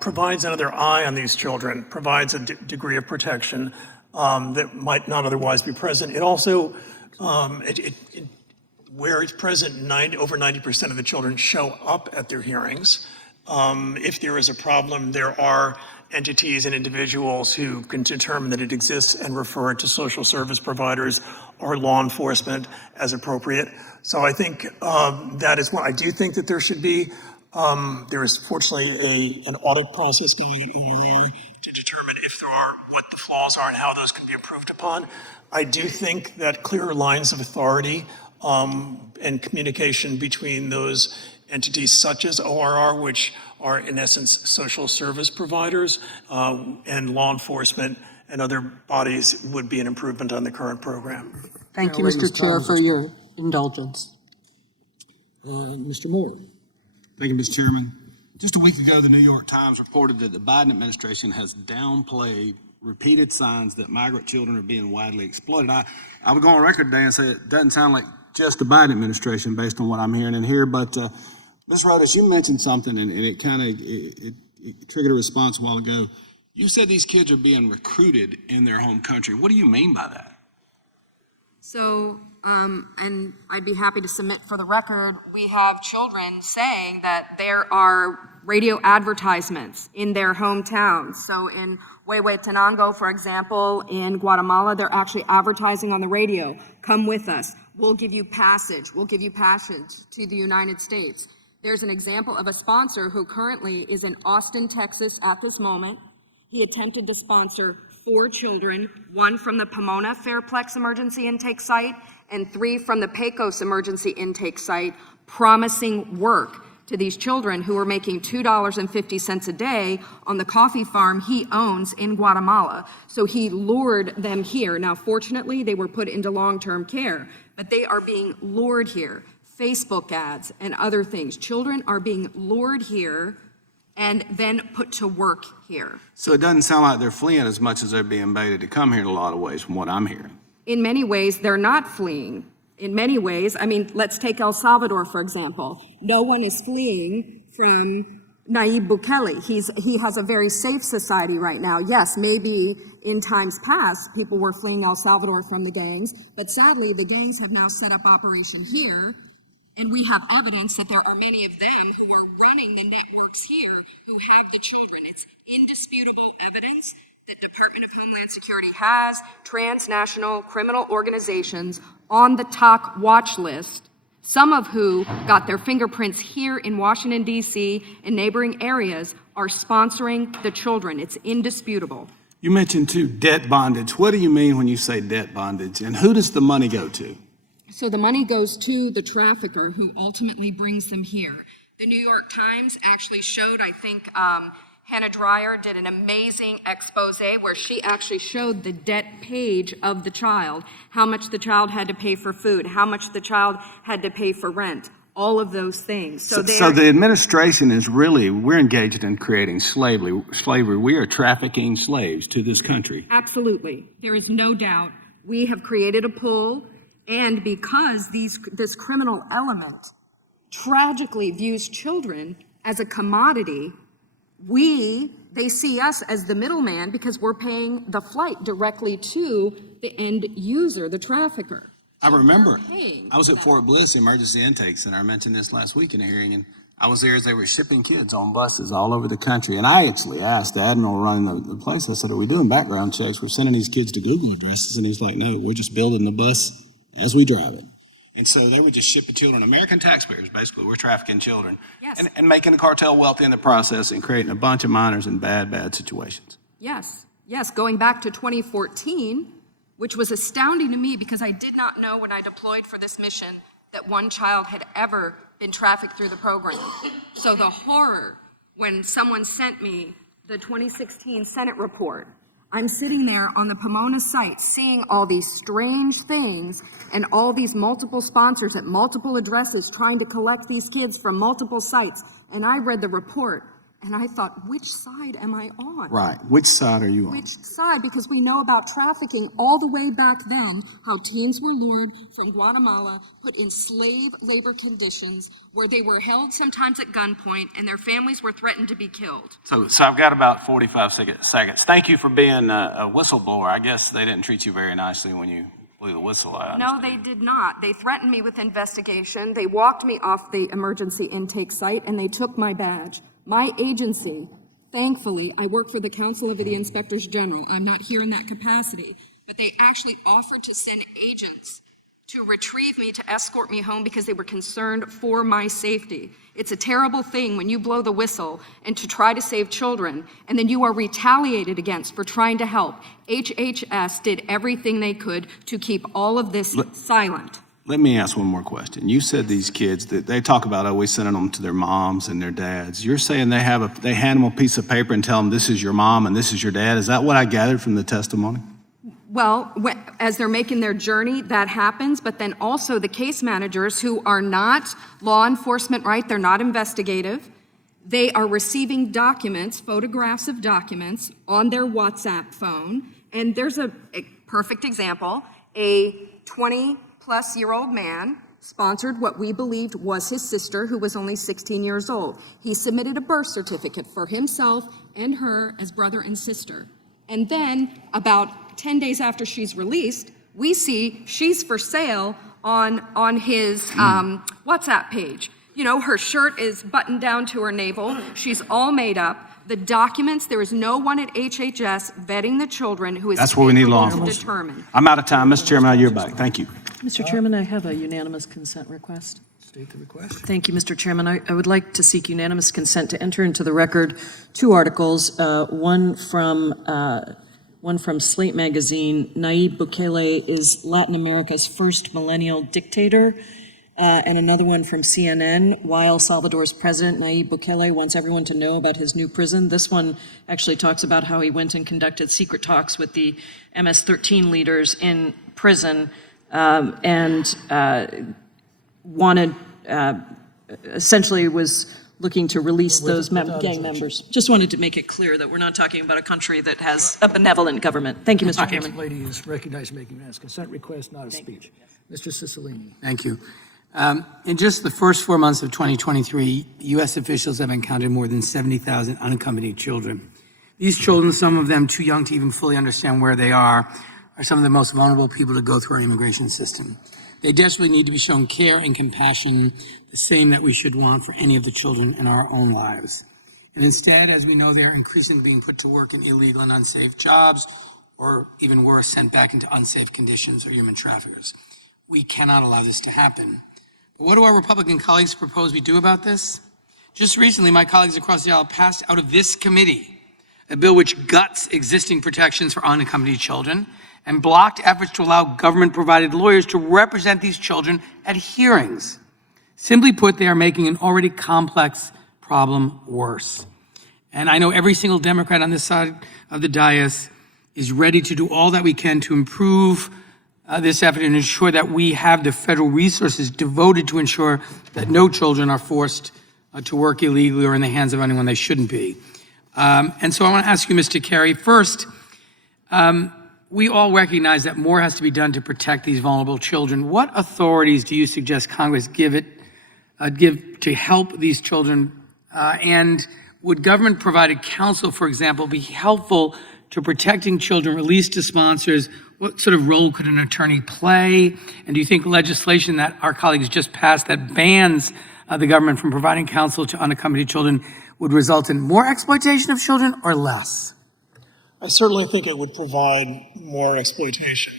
provides another eye on these children, provides a degree of protection that might not otherwise be present. It also, where it's present, over 90% of the children show up at their hearings. If there is a problem, there are entities and individuals who can determine that it exists and refer it to social service providers or law enforcement as appropriate. So I think that is what I do think that there should be. There is fortunately an audit process going on to determine if there are, what the flaws are and how those can be improved upon. I do think that clearer lines of authority and communication between those entities such as ORR, which are in essence social service providers, and law enforcement and other bodies would be an improvement on the current program. Thank you, Mr. Chair, for your indulgence. Mr. Moore. Thank you, Mr. Chairman. Just a week ago, the New York Times reported that the Biden administration has downplayed repeated signs that migrant children are being widely exploited. I would go on record today and say it doesn't sound like just the Biden administration based on what I'm hearing in here, but Ms. Rodas, you mentioned something and it kind of it triggered a response a while ago. You said these kids are being recruited in their home country. What do you mean by that? So, and I'd be happy to submit for the record, we have children saying that there are radio advertisements in their hometowns. So in Huehuetenango, for example, in Guatemala, they're actually advertising on the radio, come with us, we'll give you passage to the United States. There's an example of a sponsor who currently is in Austin, Texas at this moment. He attempted to sponsor 4 children, 1 from the Pomona Fairplex Emergency Intake Site and 3 from the Pecos Emergency Intake Site, promising work to these children who were making $2.50 a day on the coffee farm he owns in Guatemala. So he lured them here. Now, fortunately, they were put into long-term care, but they are being lured here. Facebook ads and other things. Children are being lured here and then put to work here. So it doesn't sound like they're fleeing as much as they're being baited to come here in a lot of ways, from what I'm hearing. In many ways, they're not fleeing. In many ways, I mean, let's take El Salvador, for example. No one is fleeing from Nayib Bukele. He has a very safe society right now. Yes, maybe in times past, people were fleeing El Salvador from the gangs, but sadly, the gangs have now set up operation here. And we have evidence that there are many of them who are running the networks here who have the children. It's indisputable evidence that Department of Homeland Security has transnational criminal organizations on the TOC watch list, some of who got their fingerprints here in Washington, D.C. and neighboring areas are sponsoring the children. It's indisputable. You mentioned, too, debt bondage. What do you mean when you say debt bondage, and who does the money go to? So the money goes to the trafficker who ultimately brings them here. The New York Times actually showed, I think, Hannah Dreyer did an amazing expose where she actually showed the debt page of the child, how much the child had to pay for food, how much the child had to pay for rent, all of those things. So the administration is really, we're engaged in creating slavery. We are trafficking slaves to this country. Absolutely. There is no doubt. We have created a pool. And because this criminal element tragically views children as a commodity, they see us as the middleman because we're paying the flight directly to the end user, the trafficker. I remember, I was at Fort Bliss Emergency Intake Center. I mentioned this last week in a hearing, and I was there as they were shipping kids on buses all over the country. And I actually asked the admiral running the place, I said, are we doing background checks? We're sending these kids to Google addresses. And he's like, no, we're just building the bus as we drive it. And so they were just shipping children, American taxpayers, basically. We're trafficking children. Yes. And making the cartel wealthy in the process and creating a bunch of minors in bad situations. Yes, going back to 2014, which was astounding to me because I did not know when I deployed for this mission that one child had ever been trafficked through the program. So the horror when someone sent me the 2016 Senate report, I'm sitting there on the Pomona site seeing all these strange things and all these multiple sponsors at multiple addresses trying to collect these kids from multiple sites. And I read the report and I thought, which side am I on? Right. Which side are you on? Which side? Because we know about trafficking all the way back then, how teens were lured from Guatemala, put in slave labor conditions where they were held sometimes at gunpoint and their families were threatened to be killed. So I've got about 45 seconds. Thank you for being a whistleblower. I guess they didn't treat you very nicely when you blew the whistle out. No, they did not. They threatened me with investigation. They walked me off the emergency intake site and they took my badge. My agency, thankfully, I work for the Council of the Inspectors General. I'm not here in that capacity, but they actually offered to send agents to retrieve me, to escort me home because they were concerned for my safety. It's a terrible thing when you blow the whistle and to try to save children, and then you are retaliated against for trying to help. HHS did everything they could to keep all of this silent. Let me ask one more question. You said these kids, that they talk about always sending them to their moms and their dads. You're saying they hand them a piece of paper and tell them this is your mom and this is your dad. Is that what I gathered from the testimony? Well, as they're making their journey, that happens, but then also the case managers who are not law enforcement, right? They're not investigative. They are receiving documents, photographs of documents on their WhatsApp phone. And there's a perfect example, a 20-plus-year-old man sponsored what we believed was his sister, who was only 16 years old. He submitted a birth certificate for himself and her as brother and sister. And then, about 10 days after she's released, we see she's for sale on his WhatsApp page. You know, her shirt is buttoned down to her navel. She's all made up. The documents, there is no one at HHS vetting the children who is That's where we need law capable to enforcement. determine. I'm out of time. Mr. Chairman, I yield back. Thank you. Mr. Chairman, I have a unanimous consent request. State the request. Thank you, Mr. Chairman. I would like to seek unanimous consent to enter into the record two articles, one from Slate Magazine. Nayib Bukele is Latin America's first millennial dictator, and another one from CNN. While Salvador's president, Nayib Bukele, wants everyone to know about his new prison. This one actually talks about how he went and conducted secret talks with the MS-13 leaders in prison, and wanted, essentially was looking to release those gang members. Just wanted to make it clear that we're not talking about a country that has a benevolent government. Thank you, Mr. Chairman. The lady is recognized making that as consent request, not a speech. Mr. Cicilline. Thank you. In just the first 4 months of 2023, U.S. officials have encountered more than 70,000 unaccompanied children. These children, some of them too young to even fully understand where they are some of the most vulnerable people to go through our immigration system. They desperately need to be shown care and compassion, the same that we should want for any of the children in our own lives. And instead, as we know, they're increasingly being put to work in illegal and unsafe jobs, or even worse, sent back into unsafe conditions or human traffickers. We cannot allow this to happen. But what do our Republican colleagues propose we do about this? Just recently, my colleagues across the aisle passed out of this committee a bill which guts existing protections for unaccompanied children and blocked efforts to allow government-provided lawyers to represent these children at hearings. Simply put, they are making an already complex problem worse. And I know every single Democrat on this side of the dais is ready to do all that we can to improve this effort and ensure that we have the federal resources devoted to ensure that no children are forced to work illegally or in the hands of anyone they shouldn't be. And so I want to ask you, Mr. Kerry, first, we all recognize that more has to be done to protect these vulnerable children. What authorities do you suggest Congress give to help these children? And would government-provided counsel, for example, be helpful to protecting children released to sponsors? What sort of role could an attorney play? And do you think legislation that our colleagues just passed that bans the government from providing counsel to unaccompanied children would result in more exploitation of children or less? I certainly think it would provide more exploitation.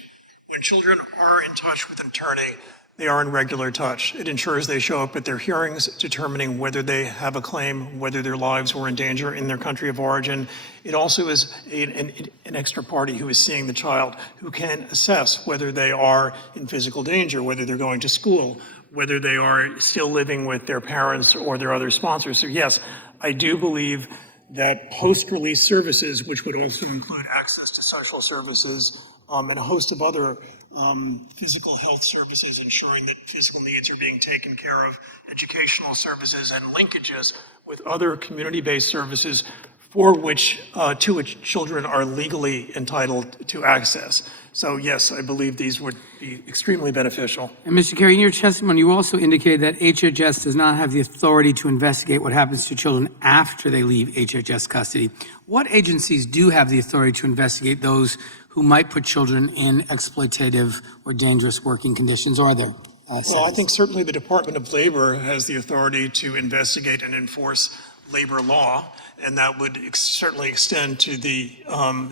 When children are in touch with an attorney, they are in regular touch. It ensures they show up at their hearings, determining whether they have a claim, whether their lives were in danger in their country of origin. It also is an extra party who is seeing the child, who can assess whether they are in physical danger, whether they're going to school, whether they are still living with their parents or their other sponsors. So yes, I do believe that post-release services, which would also include access to social services and a host of other physical health services, ensuring that physical needs are being taken care of, educational services, and linkages with other community-based services for which children are legally entitled to access. So yes, I believe these would be extremely beneficial. And Mr. Kerry, in your testimony, you also indicated that HHS does not have the authority to investigate what happens to children after they leave HHS custody. What agencies do have the authority to investigate those who might put children in exploitative or dangerous working conditions? Are there? Well, I think certainly the Department of Labor has the authority to investigate and enforce labor law, and that would certainly extend to the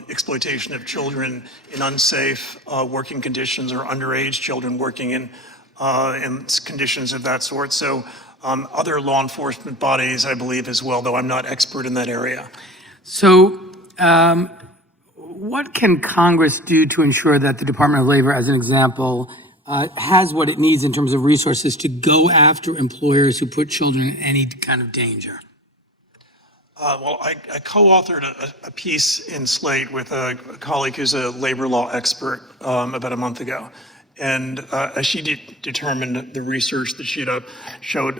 exploitation of children in unsafe working conditions or underage children working in conditions of that sort. So other law enforcement bodies, I believe, as well, though I'm not expert in that area. So what can Congress do to ensure that the Department of Labor, as an example, has what it needs in terms of resources to go after employers who put children in any kind of danger? Well, I co-authored a piece in Slate with a colleague who's a labor law expert about a month ago. And as she determined, the research that she showed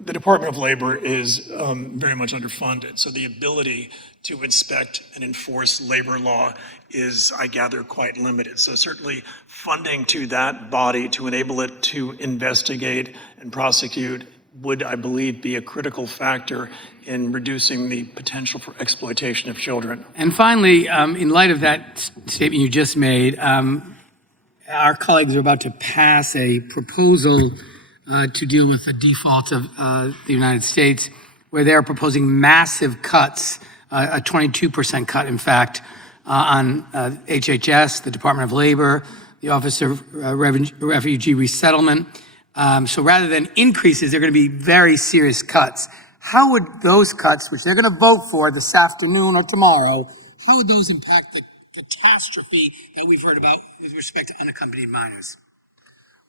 the Department of Labor is very much underfunded. So the ability to inspect and enforce labor law is, I gather, quite limited. So certainly funding to that body to enable it to investigate and prosecute would, I believe, be a critical factor in reducing the potential for exploitation of children. And finally, in light of that statement you just made, our colleagues are about to pass a proposal to deal with the default of the United States, where they're proposing massive cuts, a 22% cut, in fact, on HHS, the Department of Labor, the Office of Refugee Resettlement. So rather than increases, they're going to be very serious cuts. How would those cuts, which they're going to vote for this afternoon or tomorrow, how would those impact the catastrophe that we've heard about with respect to unaccompanied minors?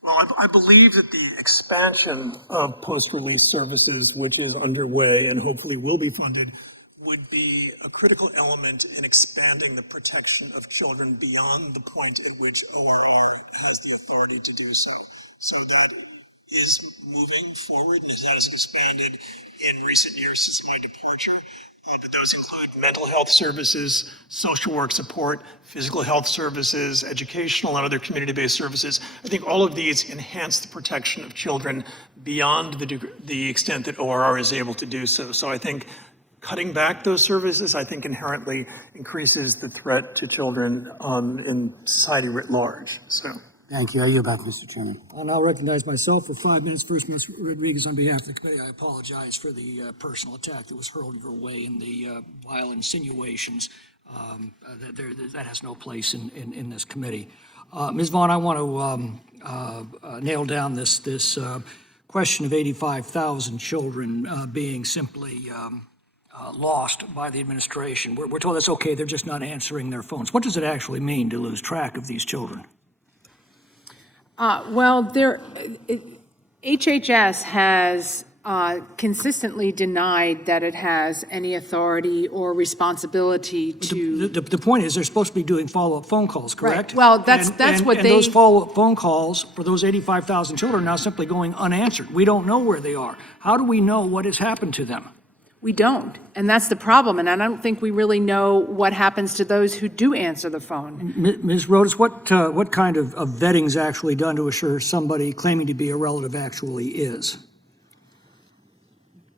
Well, I believe that the expansion of post-release services, which is underway and hopefully will be funded, would be a critical element in expanding the protection of children beyond the point at which ORR has the authority to do so. So that is moving forward and has expanded in recent years since my departure. Those include mental health services, social work support, physical health services, educational and other community-based services. I think all of these enhance the protection of children beyond the extent that ORR is able to do so. So I think cutting back those services, I think inherently increases the threat to children in society writ large. So. Thank you. I yield back, Mr. Chairman. I'll now recognize myself for 5 minutes. First, Ms. Rodriguez, on behalf of the committee, I apologize for the personal attack that was hurled your way and the vile insinuations. That has no place in this committee. Ms. Vaughn, I want to nail down this question of 85,000 children being simply lost by the administration. We're told that's okay, they're just not answering their phones. What does it actually mean to lose track of these children? HHS has consistently denied that it has any authority or responsibility to. The point is, they're supposed to be doing follow-up phone calls, correct? Right. Well, that's what and they. those follow-up phone calls for those 85,000 children are now simply going unanswered. We don't know where they are. How do we know what has happened to them? We don't, and that's the problem, and I don't think we really know what happens to those who do answer the phone. Ms. Rodas, what kind of vetting is actually done to assure somebody claiming to be a relative actually is?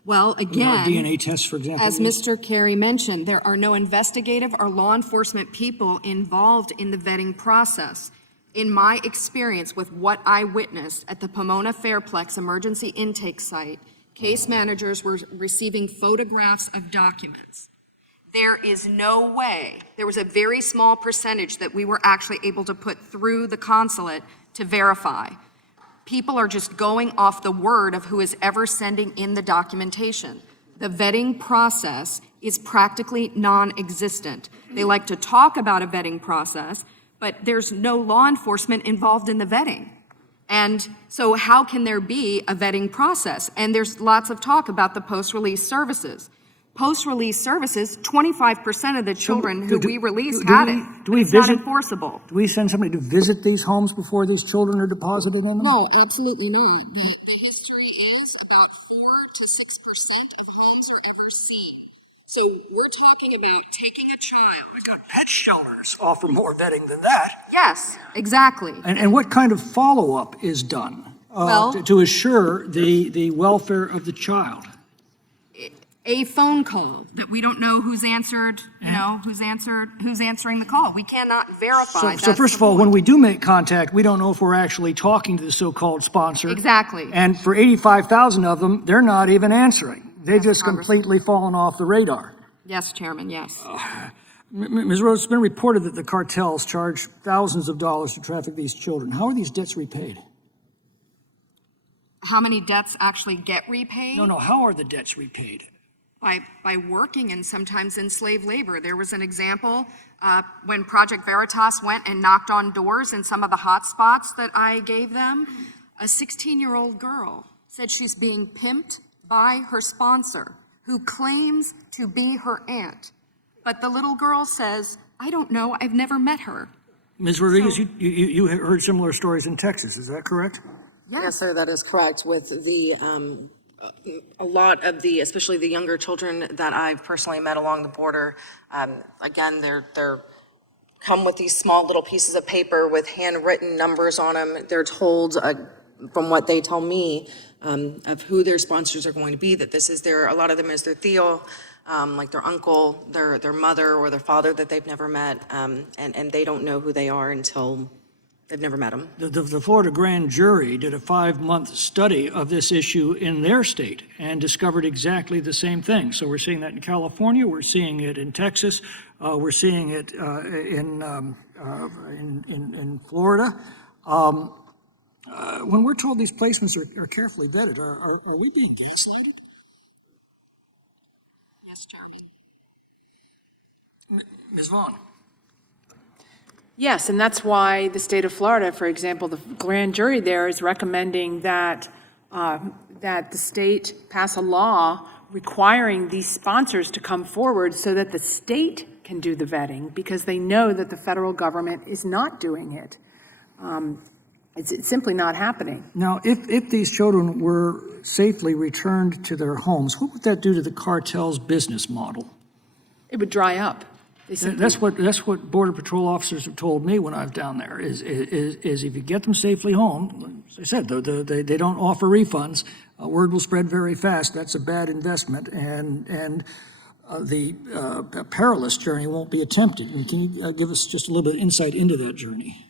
Well, again, DNA tests, for example. as Mr. Carey mentioned, there are no investigative or law enforcement people involved in the vetting process. In my experience with what I witnessed at the Pomona Fairplex emergency intake site, case managers were receiving photographs of documents. There is no way, there was a very small percentage that we were actually able to put through the consulate to verify. People are just going off the word of who is ever sending in the documentation. The vetting process is practically non-existent. They like to talk about a vetting process, but there's no law enforcement involved in the vetting. And so how can there be a vetting process? And there's lots of talk about the post-release services. Post-release services, 25% of the children who we released had it. It's not enforceable. Do we send somebody to visit these homes before these children are deposited in them? No, absolutely not. The history is about 4 to 6% of homes are ever seen. So we're talking about taking a child. We've got pet shelters offer more vetting than that. Yes, exactly. And what kind of follow-up is done to assure the welfare of the child? A phone call that we don't know who's answered, who's answering the call. We cannot verify. So first of all, when we do make contact, we don't know if we're actually talking to the so-called sponsor. Exactly. And for 85,000 of them, they're not even answering. They've just completely fallen off the radar. Yes, Chairman, yes. Ms. Rose, it's been reported that the cartels charge thousands of dollars to traffic these children. How are these debts repaid? How many debts actually get repaid? No, how are the debts repaid? By working and sometimes in slave labor. There was an example when Project Veritas went and knocked on doors in some of the hot spots that I gave them. A 16-year-old girl said she's being pimped by her sponsor, who claims to be her aunt. But the little girl says, I don't know, I've never met her. Ms. Rodriguez, you heard similar stories in Texas, is that correct? Yes. Yes, sir, that is correct. With the a lot of the, especially the younger children that I've personally met along the border, again, they're come with these small little pieces of paper with handwritten numbers on them. They're told, from what they tell me, of who their sponsors are going to be, that this is a lot of them is their tío, like their uncle, their mother, or their father that they've never met, and they don't know who they are until they've never met them. The Florida grand jury did a 5-month study of this issue in their state and discovered exactly the same thing. So we're seeing that in California, we're seeing it in Texas, we're seeing it in Florida. When we're told these placements are carefully vetted, are we being gaslighted? Yes, Chairman. Ms. Vaughn? Yes, and that's why the state of Florida, for example, the grand jury there is recommending that the state pass a law requiring these sponsors to come forward so that the state can do the vetting, because they know that the federal government is not doing it. It's simply not happening. Now, if these children were safely returned to their homes, what would that do to the cartel's business model? It would dry up. That's what Border Patrol officers have told me when I'm down there, is if you get them safely home, as I said, they don't offer refunds, word will spread very fast, that's a bad investment, and the perilous journey won't be attempted. And can you give us just a little bit of insight into that journey?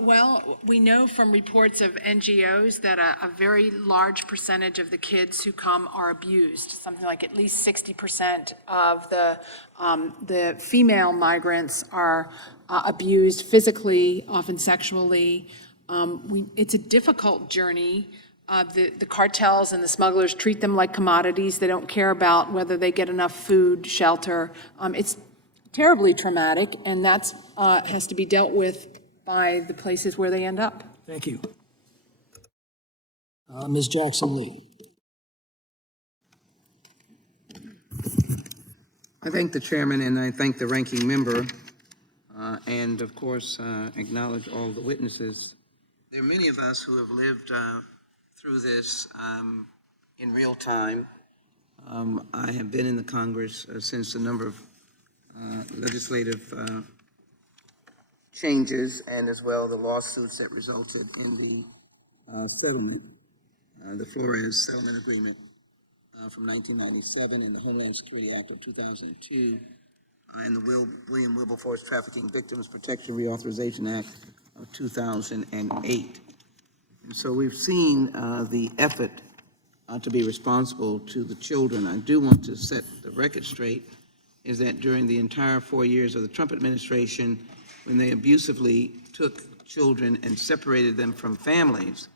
Well, we know from reports of NGOs that a very large percentage of the kids who come are abused. Something like at least 60% of the female migrants are abused physically, often sexually. It's a difficult journey. The cartels and the smugglers treat them like commodities. They don't care about whether they get enough food, shelter. It's terribly traumatic, and that's has to be dealt with by the places where they end up. Thank you. Ms. Jackson-Lee. I thank the chairman and I thank the ranking member, and of course acknowledge all the witnesses. There are many of us who have lived through this in real time. I have been in the Congress since a number of legislative changes, and as well the lawsuits that resulted in the settlement, the Flores Settlement Agreement from 1997 and the Homeland Security Act of 2002 and the William Wilberforce Trafficking Victims Protection Reauthorization Act of 2008. And so we've seen the effort to be responsible to the children. I do want to set the record straight, is that during the entire 4 years of the Trump administration, when they abusively took children and separated them from families,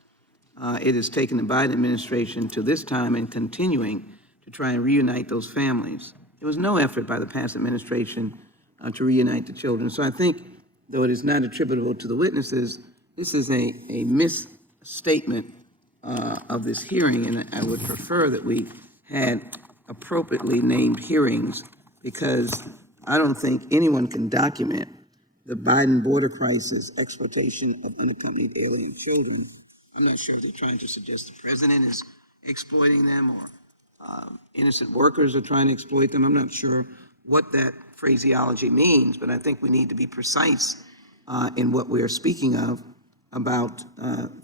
it has taken the Biden administration to this time and continuing to try and reunite those families. There was no effort by the past administration to reunite the children. So I think, though it is not attributable to the witnesses, this is a misstatement of this hearing, and I would prefer that we had appropriately named hearings, because I don't think anyone can document the Biden border crisis, exploitation of unaccompanied alien children. I'm not sure if they're trying to suggest the president is exploiting them, or innocent workers are trying to exploit them. I'm not sure what that phraseology means, but I think we need to be precise in what we are speaking of about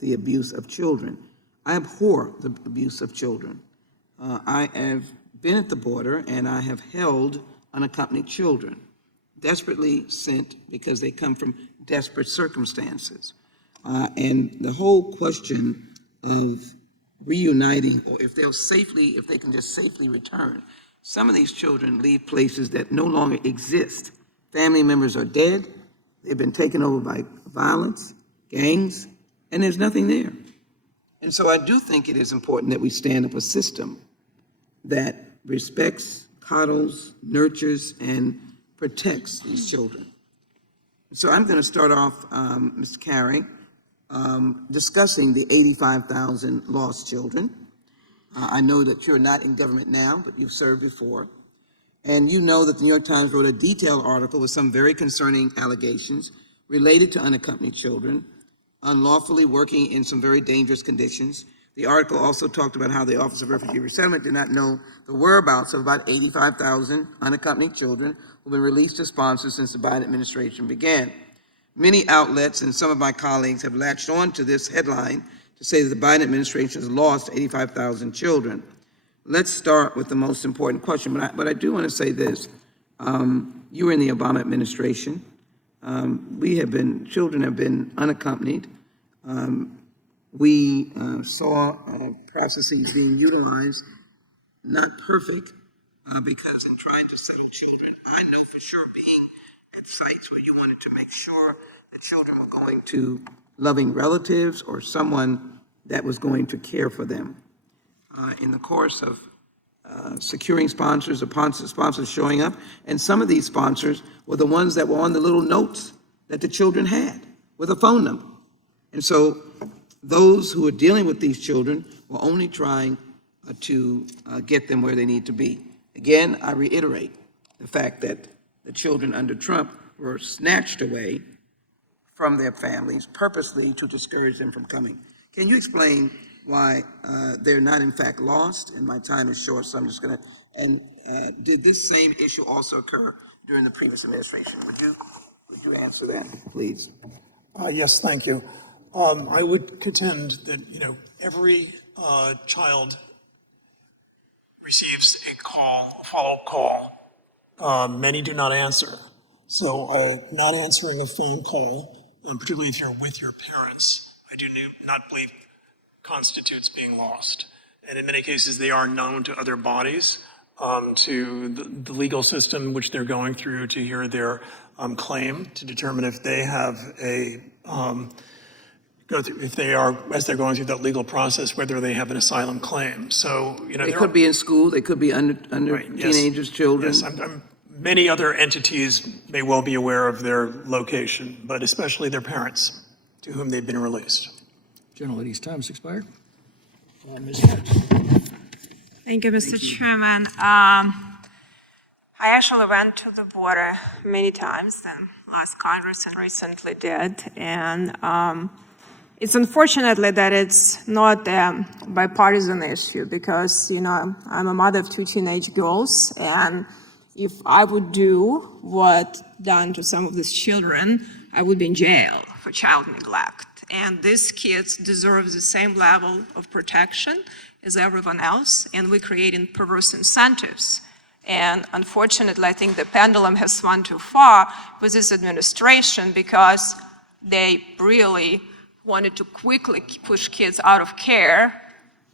the abuse of children. I abhor the abuse of children. I have been at the border and I have held unaccompanied children, desperately sent because they come from desperate circumstances. And the whole question of reuniting, or if they can just safely return. Some of these children leave places that no longer exist. Family members are dead, they've been taken over by violence, gangs, and there's nothing there. And so I do think it is important that we stand up a system that respects, coddles, nurtures, and protects these children. So I'm going to start off, Mr. Carey, discussing the 85,000 lost children. I know that you're not in government now, but you've served before. And you know that the New York Times wrote a detailed article with some very concerning allegations related to unaccompanied children, unlawfully working in some very dangerous conditions. The article also talked about how the Office of Refugee Resettlement did not know the whereabouts of about 85,000 unaccompanied children who've been released to sponsors since the Biden administration began. Many outlets and some of my colleagues have latched on to this headline to say that the Biden administration has lost 85,000 children. Let's start with the most important question, but I do want to say this. You were in the Obama administration. Children have been unaccompanied. We saw processes being utilized, not perfect, because in trying to settle children, I know for sure being at sites where you wanted to make sure the children were going to loving relatives or someone that was going to care for them. In the course of securing sponsors, upon sponsors showing up, and some of these sponsors were the ones that were on the little notes that the children had with a phone number. And so those who are dealing with these children were only trying to get them where they need to be. Again, I reiterate the fact that the children under Trump were snatched away from their families purposely to discourage them from coming. Can you explain why they're not in fact lost? And my time is short, so I'm just gonna, and did this same issue also occur during the previous administration? Would you answer that, please? Yes, thank you. I would contend that, every child receives a call, a follow-up call. Many do not answer. So not answering a phone call, particularly if you're with your parents, I do not believe constitutes being lost. And in many cases, they are known to other bodies, to the legal system which they're going through to hear their claim, to determine if they have if they are, as they're going through that legal process, whether they have an asylum claim. So, They could be in school, they could be under Right, yes. teenagers, children. Yes, many other entities may well be aware of their location, but especially their parents, to whom they've been released. Gentlelady's time's expired. Ms. Harris. Thank you, Mr. Chairman. I actually went to the border many times, and last Congress and recently did. And it's unfortunately that it's not a bipartisan issue because, I'm a mother of two teenage girls, and if I would do what done to some of these children, I would be in jail for child neglect. And these kids deserve the same level of protection as everyone else, and we're creating perverse incentives. And unfortunately, I think the pendulum has swung too far with this administration because they really wanted to quickly push kids out of care,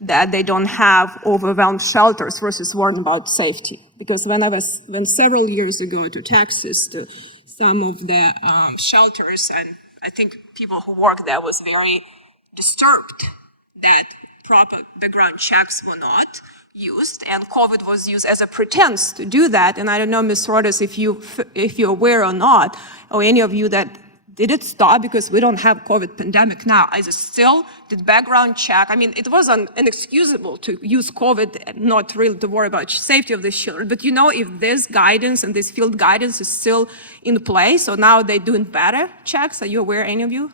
that they don't have overwhelmed shelters versus worrying about safety. Because when several years ago to Texas, some of the shelters, and I think people who work there was very disturbed that proper background checks were not used, and COVID was used as a pretense to do that. And I don't know, Ms. Rodgers, if you're aware or not, or any of you that did it stop because we don't have COVID pandemic now? Is it still did background check? I mean, it was inexcusable to use COVID and not really to worry about safety of the children. But if this guidance and this field guidance is still in place, so now they're doing better checks, are you aware, any of you?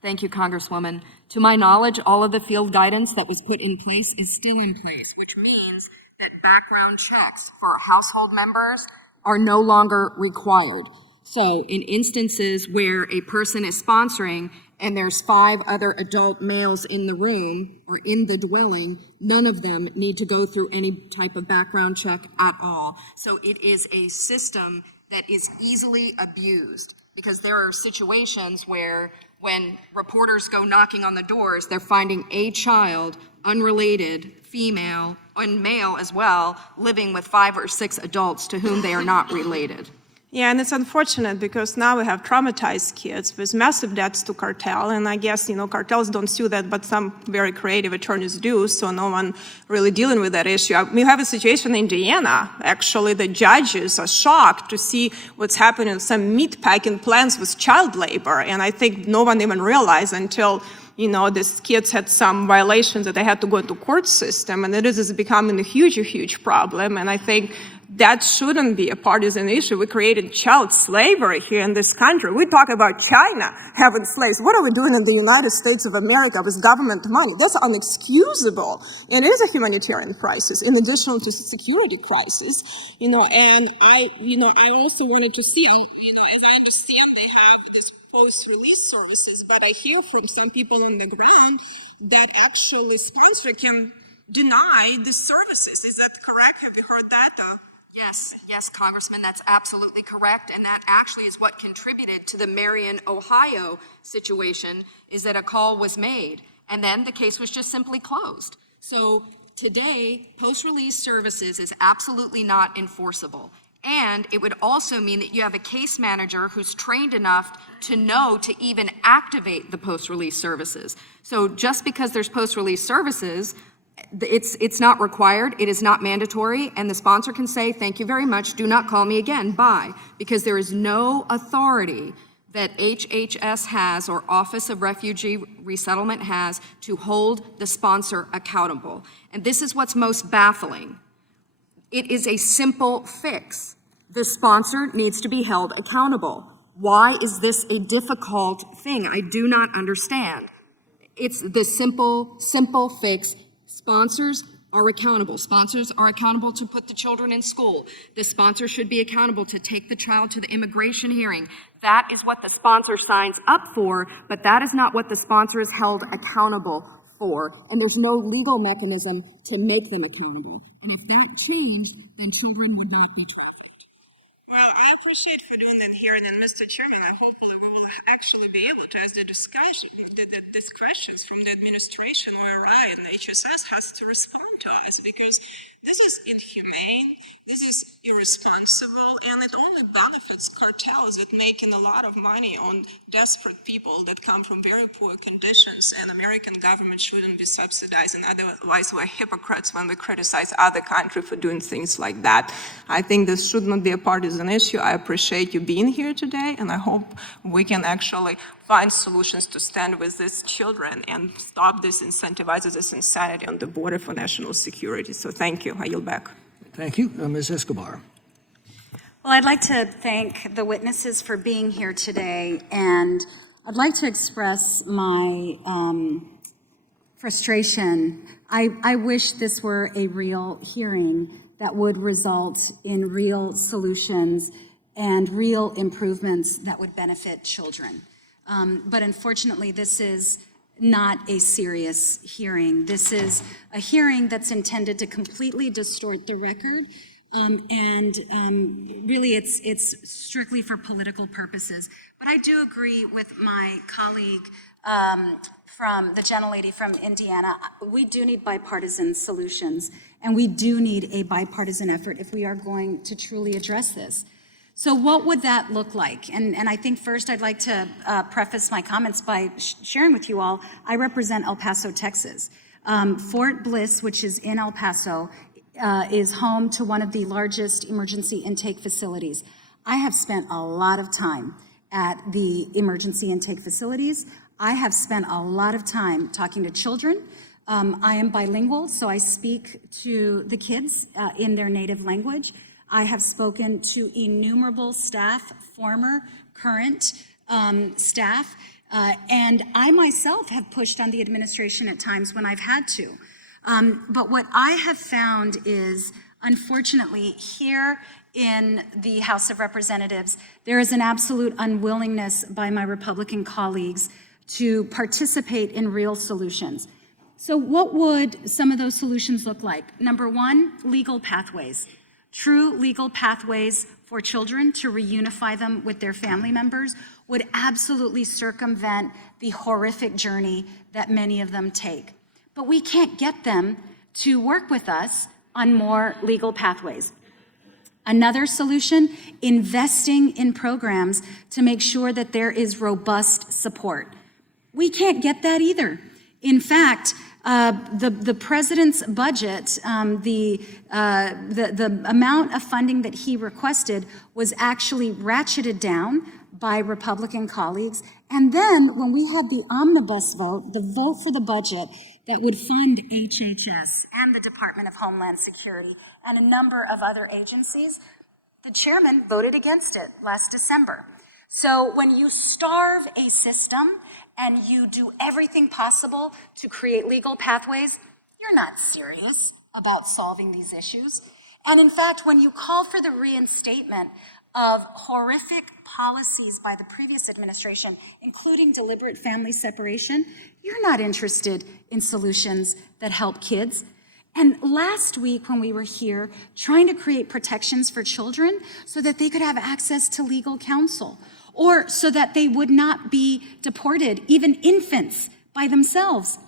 Thank you, Congresswoman. To my knowledge, all of the field guidance that was put in place is still in place, which means that background checks for household members are no longer required. So in instances where a person is sponsoring and there's 5 other adult males in the room or in the dwelling, none of them need to go through any type of background check at all. So it is a system that is easily abused because there are situations where when reporters go knocking on the doors, they're finding a child, unrelated, female, and male as well, living with 5 or 6 adults to whom they are not related. Yeah, and it's unfortunate because now we have traumatized kids with massive debts to cartel, and I guess, cartels don't sue that, but some very creative attorneys do, so no one really dealing with that issue. We have a situation in Indiana, actually, the judges are shocked to see what's happening with some meat-packing plants with child labor, and I think no one even realized until these kids had some violations that they had to go into court system, and it is becoming a huge, huge problem, and I think that shouldn't be a partisan issue. We created child slavery here in this country. We talk about China having slaves. What are we doing in the United States of America with government money? That's unexcusable. And it is a humanitarian crisis in addition to security crisis, and I also wanted to see, as I understand, they have this post-release services, but I hear from some people on the ground that actually sponsor can deny the services. Is that correct? Have you heard that? Yes, Congressman, that's absolutely correct. And that actually is what contributed to the Marion, Ohio situation, is that a call was made and then the case was just simply closed. So today, post-release services is absolutely not enforceable. And it would also mean that you have a case manager who's trained enough to know to even activate the post-release services. So just because there's post-release services, it's not required, it is not mandatory, and the sponsor can say, thank you very much, do not call me again, bye. Because there is no authority that HHS has or Office of Refugee Resettlement has to hold the sponsor accountable. And this is what's most baffling. It is a simple fix. The sponsor needs to be held accountable. Why is this a difficult thing? I do not understand. It's the simple fix. Sponsors are accountable. Sponsors are accountable to put the children in school. The sponsor should be accountable to take the child to the immigration hearing. That is what the sponsor signs up for, but that is not what the sponsor is held accountable for. And there's no legal mechanism to make them accountable. And if that changed, then children would not be trafficked. Well, I appreciate for doing that here, and then, Mr. Chairman, hopefully we will actually be able to ask these questions from the administration, where I and the HSS has to respond to us, because this is inhumane, this is irresponsible, and it only benefits cartels that making a lot of money on desperate people that come from very poor conditions, and American government shouldn't be subsidizing. Otherwise, we're hypocrites when we criticize other countries for doing things like that. I think this should not be a partisan issue. I appreciate you being here today, and I hope we can actually find solutions to stand with these children and stop this incentivizes this insanity on the border for national security. So thank you. I yield back. Thank you. Ms. Escobar. Well, I'd like to thank the witnesses for being here today, and I'd like to express my frustration. I wish this were a real hearing that would result in real solutions and real improvements that would benefit children. But unfortunately, this is not a serious hearing. This is a hearing that's intended to completely distort the record, and really it's strictly for political purposes. But I do agree with my colleague from the gentlelady from Indiana. We do need bipartisan solutions, and we do need a bipartisan effort if we are going to truly address this. So what would that look like? And I think first I'd like to preface my comments by sharing with you all, I represent El Paso, Texas. Fort Bliss, which is in El Paso, is home to one of the largest emergency intake facilities. I have spent a lot of time at the emergency intake facilities. I have spent a lot of time talking to children. I am bilingual, so I speak to the kids in their native language. I have spoken to innumerable staff, former, current staff, and I myself have pushed on the administration at times when I've had to. But what I have found is, unfortunately, here in the House of Representatives, there is an absolute unwillingness by my Republican colleagues to participate in real solutions. So what would some of those solutions look like? Number one, legal pathways. True legal pathways for children to reunify them with their family members would absolutely circumvent the horrific journey that many of them take. But we can't get them to work with us on more legal pathways. Another solution, investing in programs to make sure that there is robust support. We can't get that either. In fact, the president's budget, the amount of funding that he requested was actually ratcheted down by Republican colleagues. And then when we had the omnibus vote, the vote for the budget, that would fund HHS and the Department of Homeland Security and a number of other agencies. The chairman voted against it last December. So when you starve a system and you do everything possible to create legal pathways, you're not serious about solving these issues. And in fact, when you call for the reinstatement of horrific policies by the previous administration, including deliberate family separation, you're not interested in solutions that help kids. And last week when we were here trying to create protections for children so that they could have access to legal counsel, or so that they would not be deported, even infants by themselves,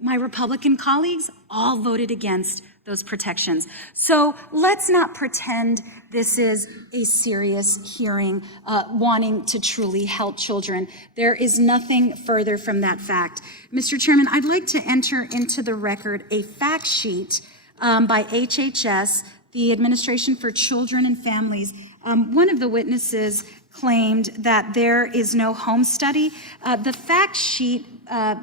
my Republican colleagues all voted against those protections. So let's not pretend this is a serious hearing wanting to truly help children. There is nothing further from that fact. Mr. Chairman, I'd like to enter into the record a fact sheet by HHS, the Administration for Children and Families. One of the witnesses claimed that there is no home study. The fact sheet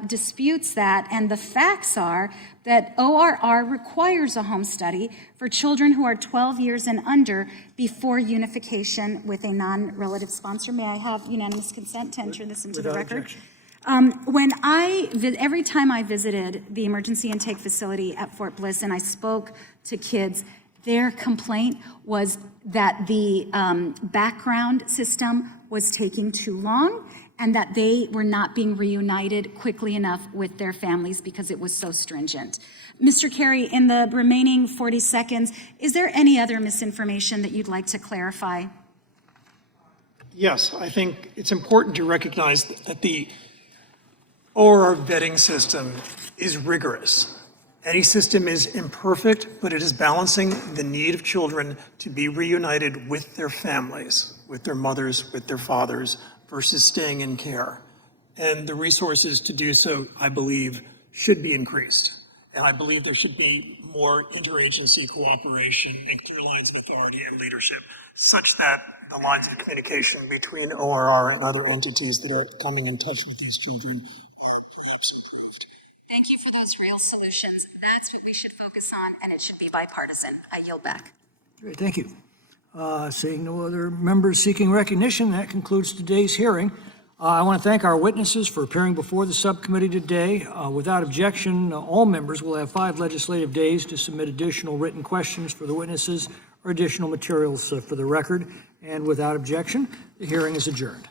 disputes that, and the facts are that ORR requires a home study for children who are 12 years and under before unification with a non-relative sponsor. May I have unanimous consent to enter this into the record? Every time I visited the emergency intake facility at Fort Bliss and I spoke to kids, their complaint was that the background system was taking too long and that they were not being reunited quickly enough with their families because it was so stringent. Mr. Carey, in the remaining 40 seconds, is there any other misinformation that you'd like to clarify? Yes, I think it's important to recognize that the ORR vetting system is rigorous. Any system is imperfect, but it is balancing the need of children to be reunited with their families, with their mothers, with their fathers, versus staying in care. And the resources to do so, I believe, should be increased. And I believe there should be more interagency cooperation and clear lines of authority and leadership, such that the lines of communication between ORR and other entities that are coming in touch with these children. Thank you for those real solutions. That's what we should focus on, and it should be bipartisan. I yield back. Great, thank you. Seeing no other members seeking recognition, that concludes today's hearing. I want to thank our witnesses for appearing before the subcommittee today. Without objection, all members will have 5 legislative days to submit additional written questions for the witnesses or additional materials for the record. And without objection, the hearing is adjourned.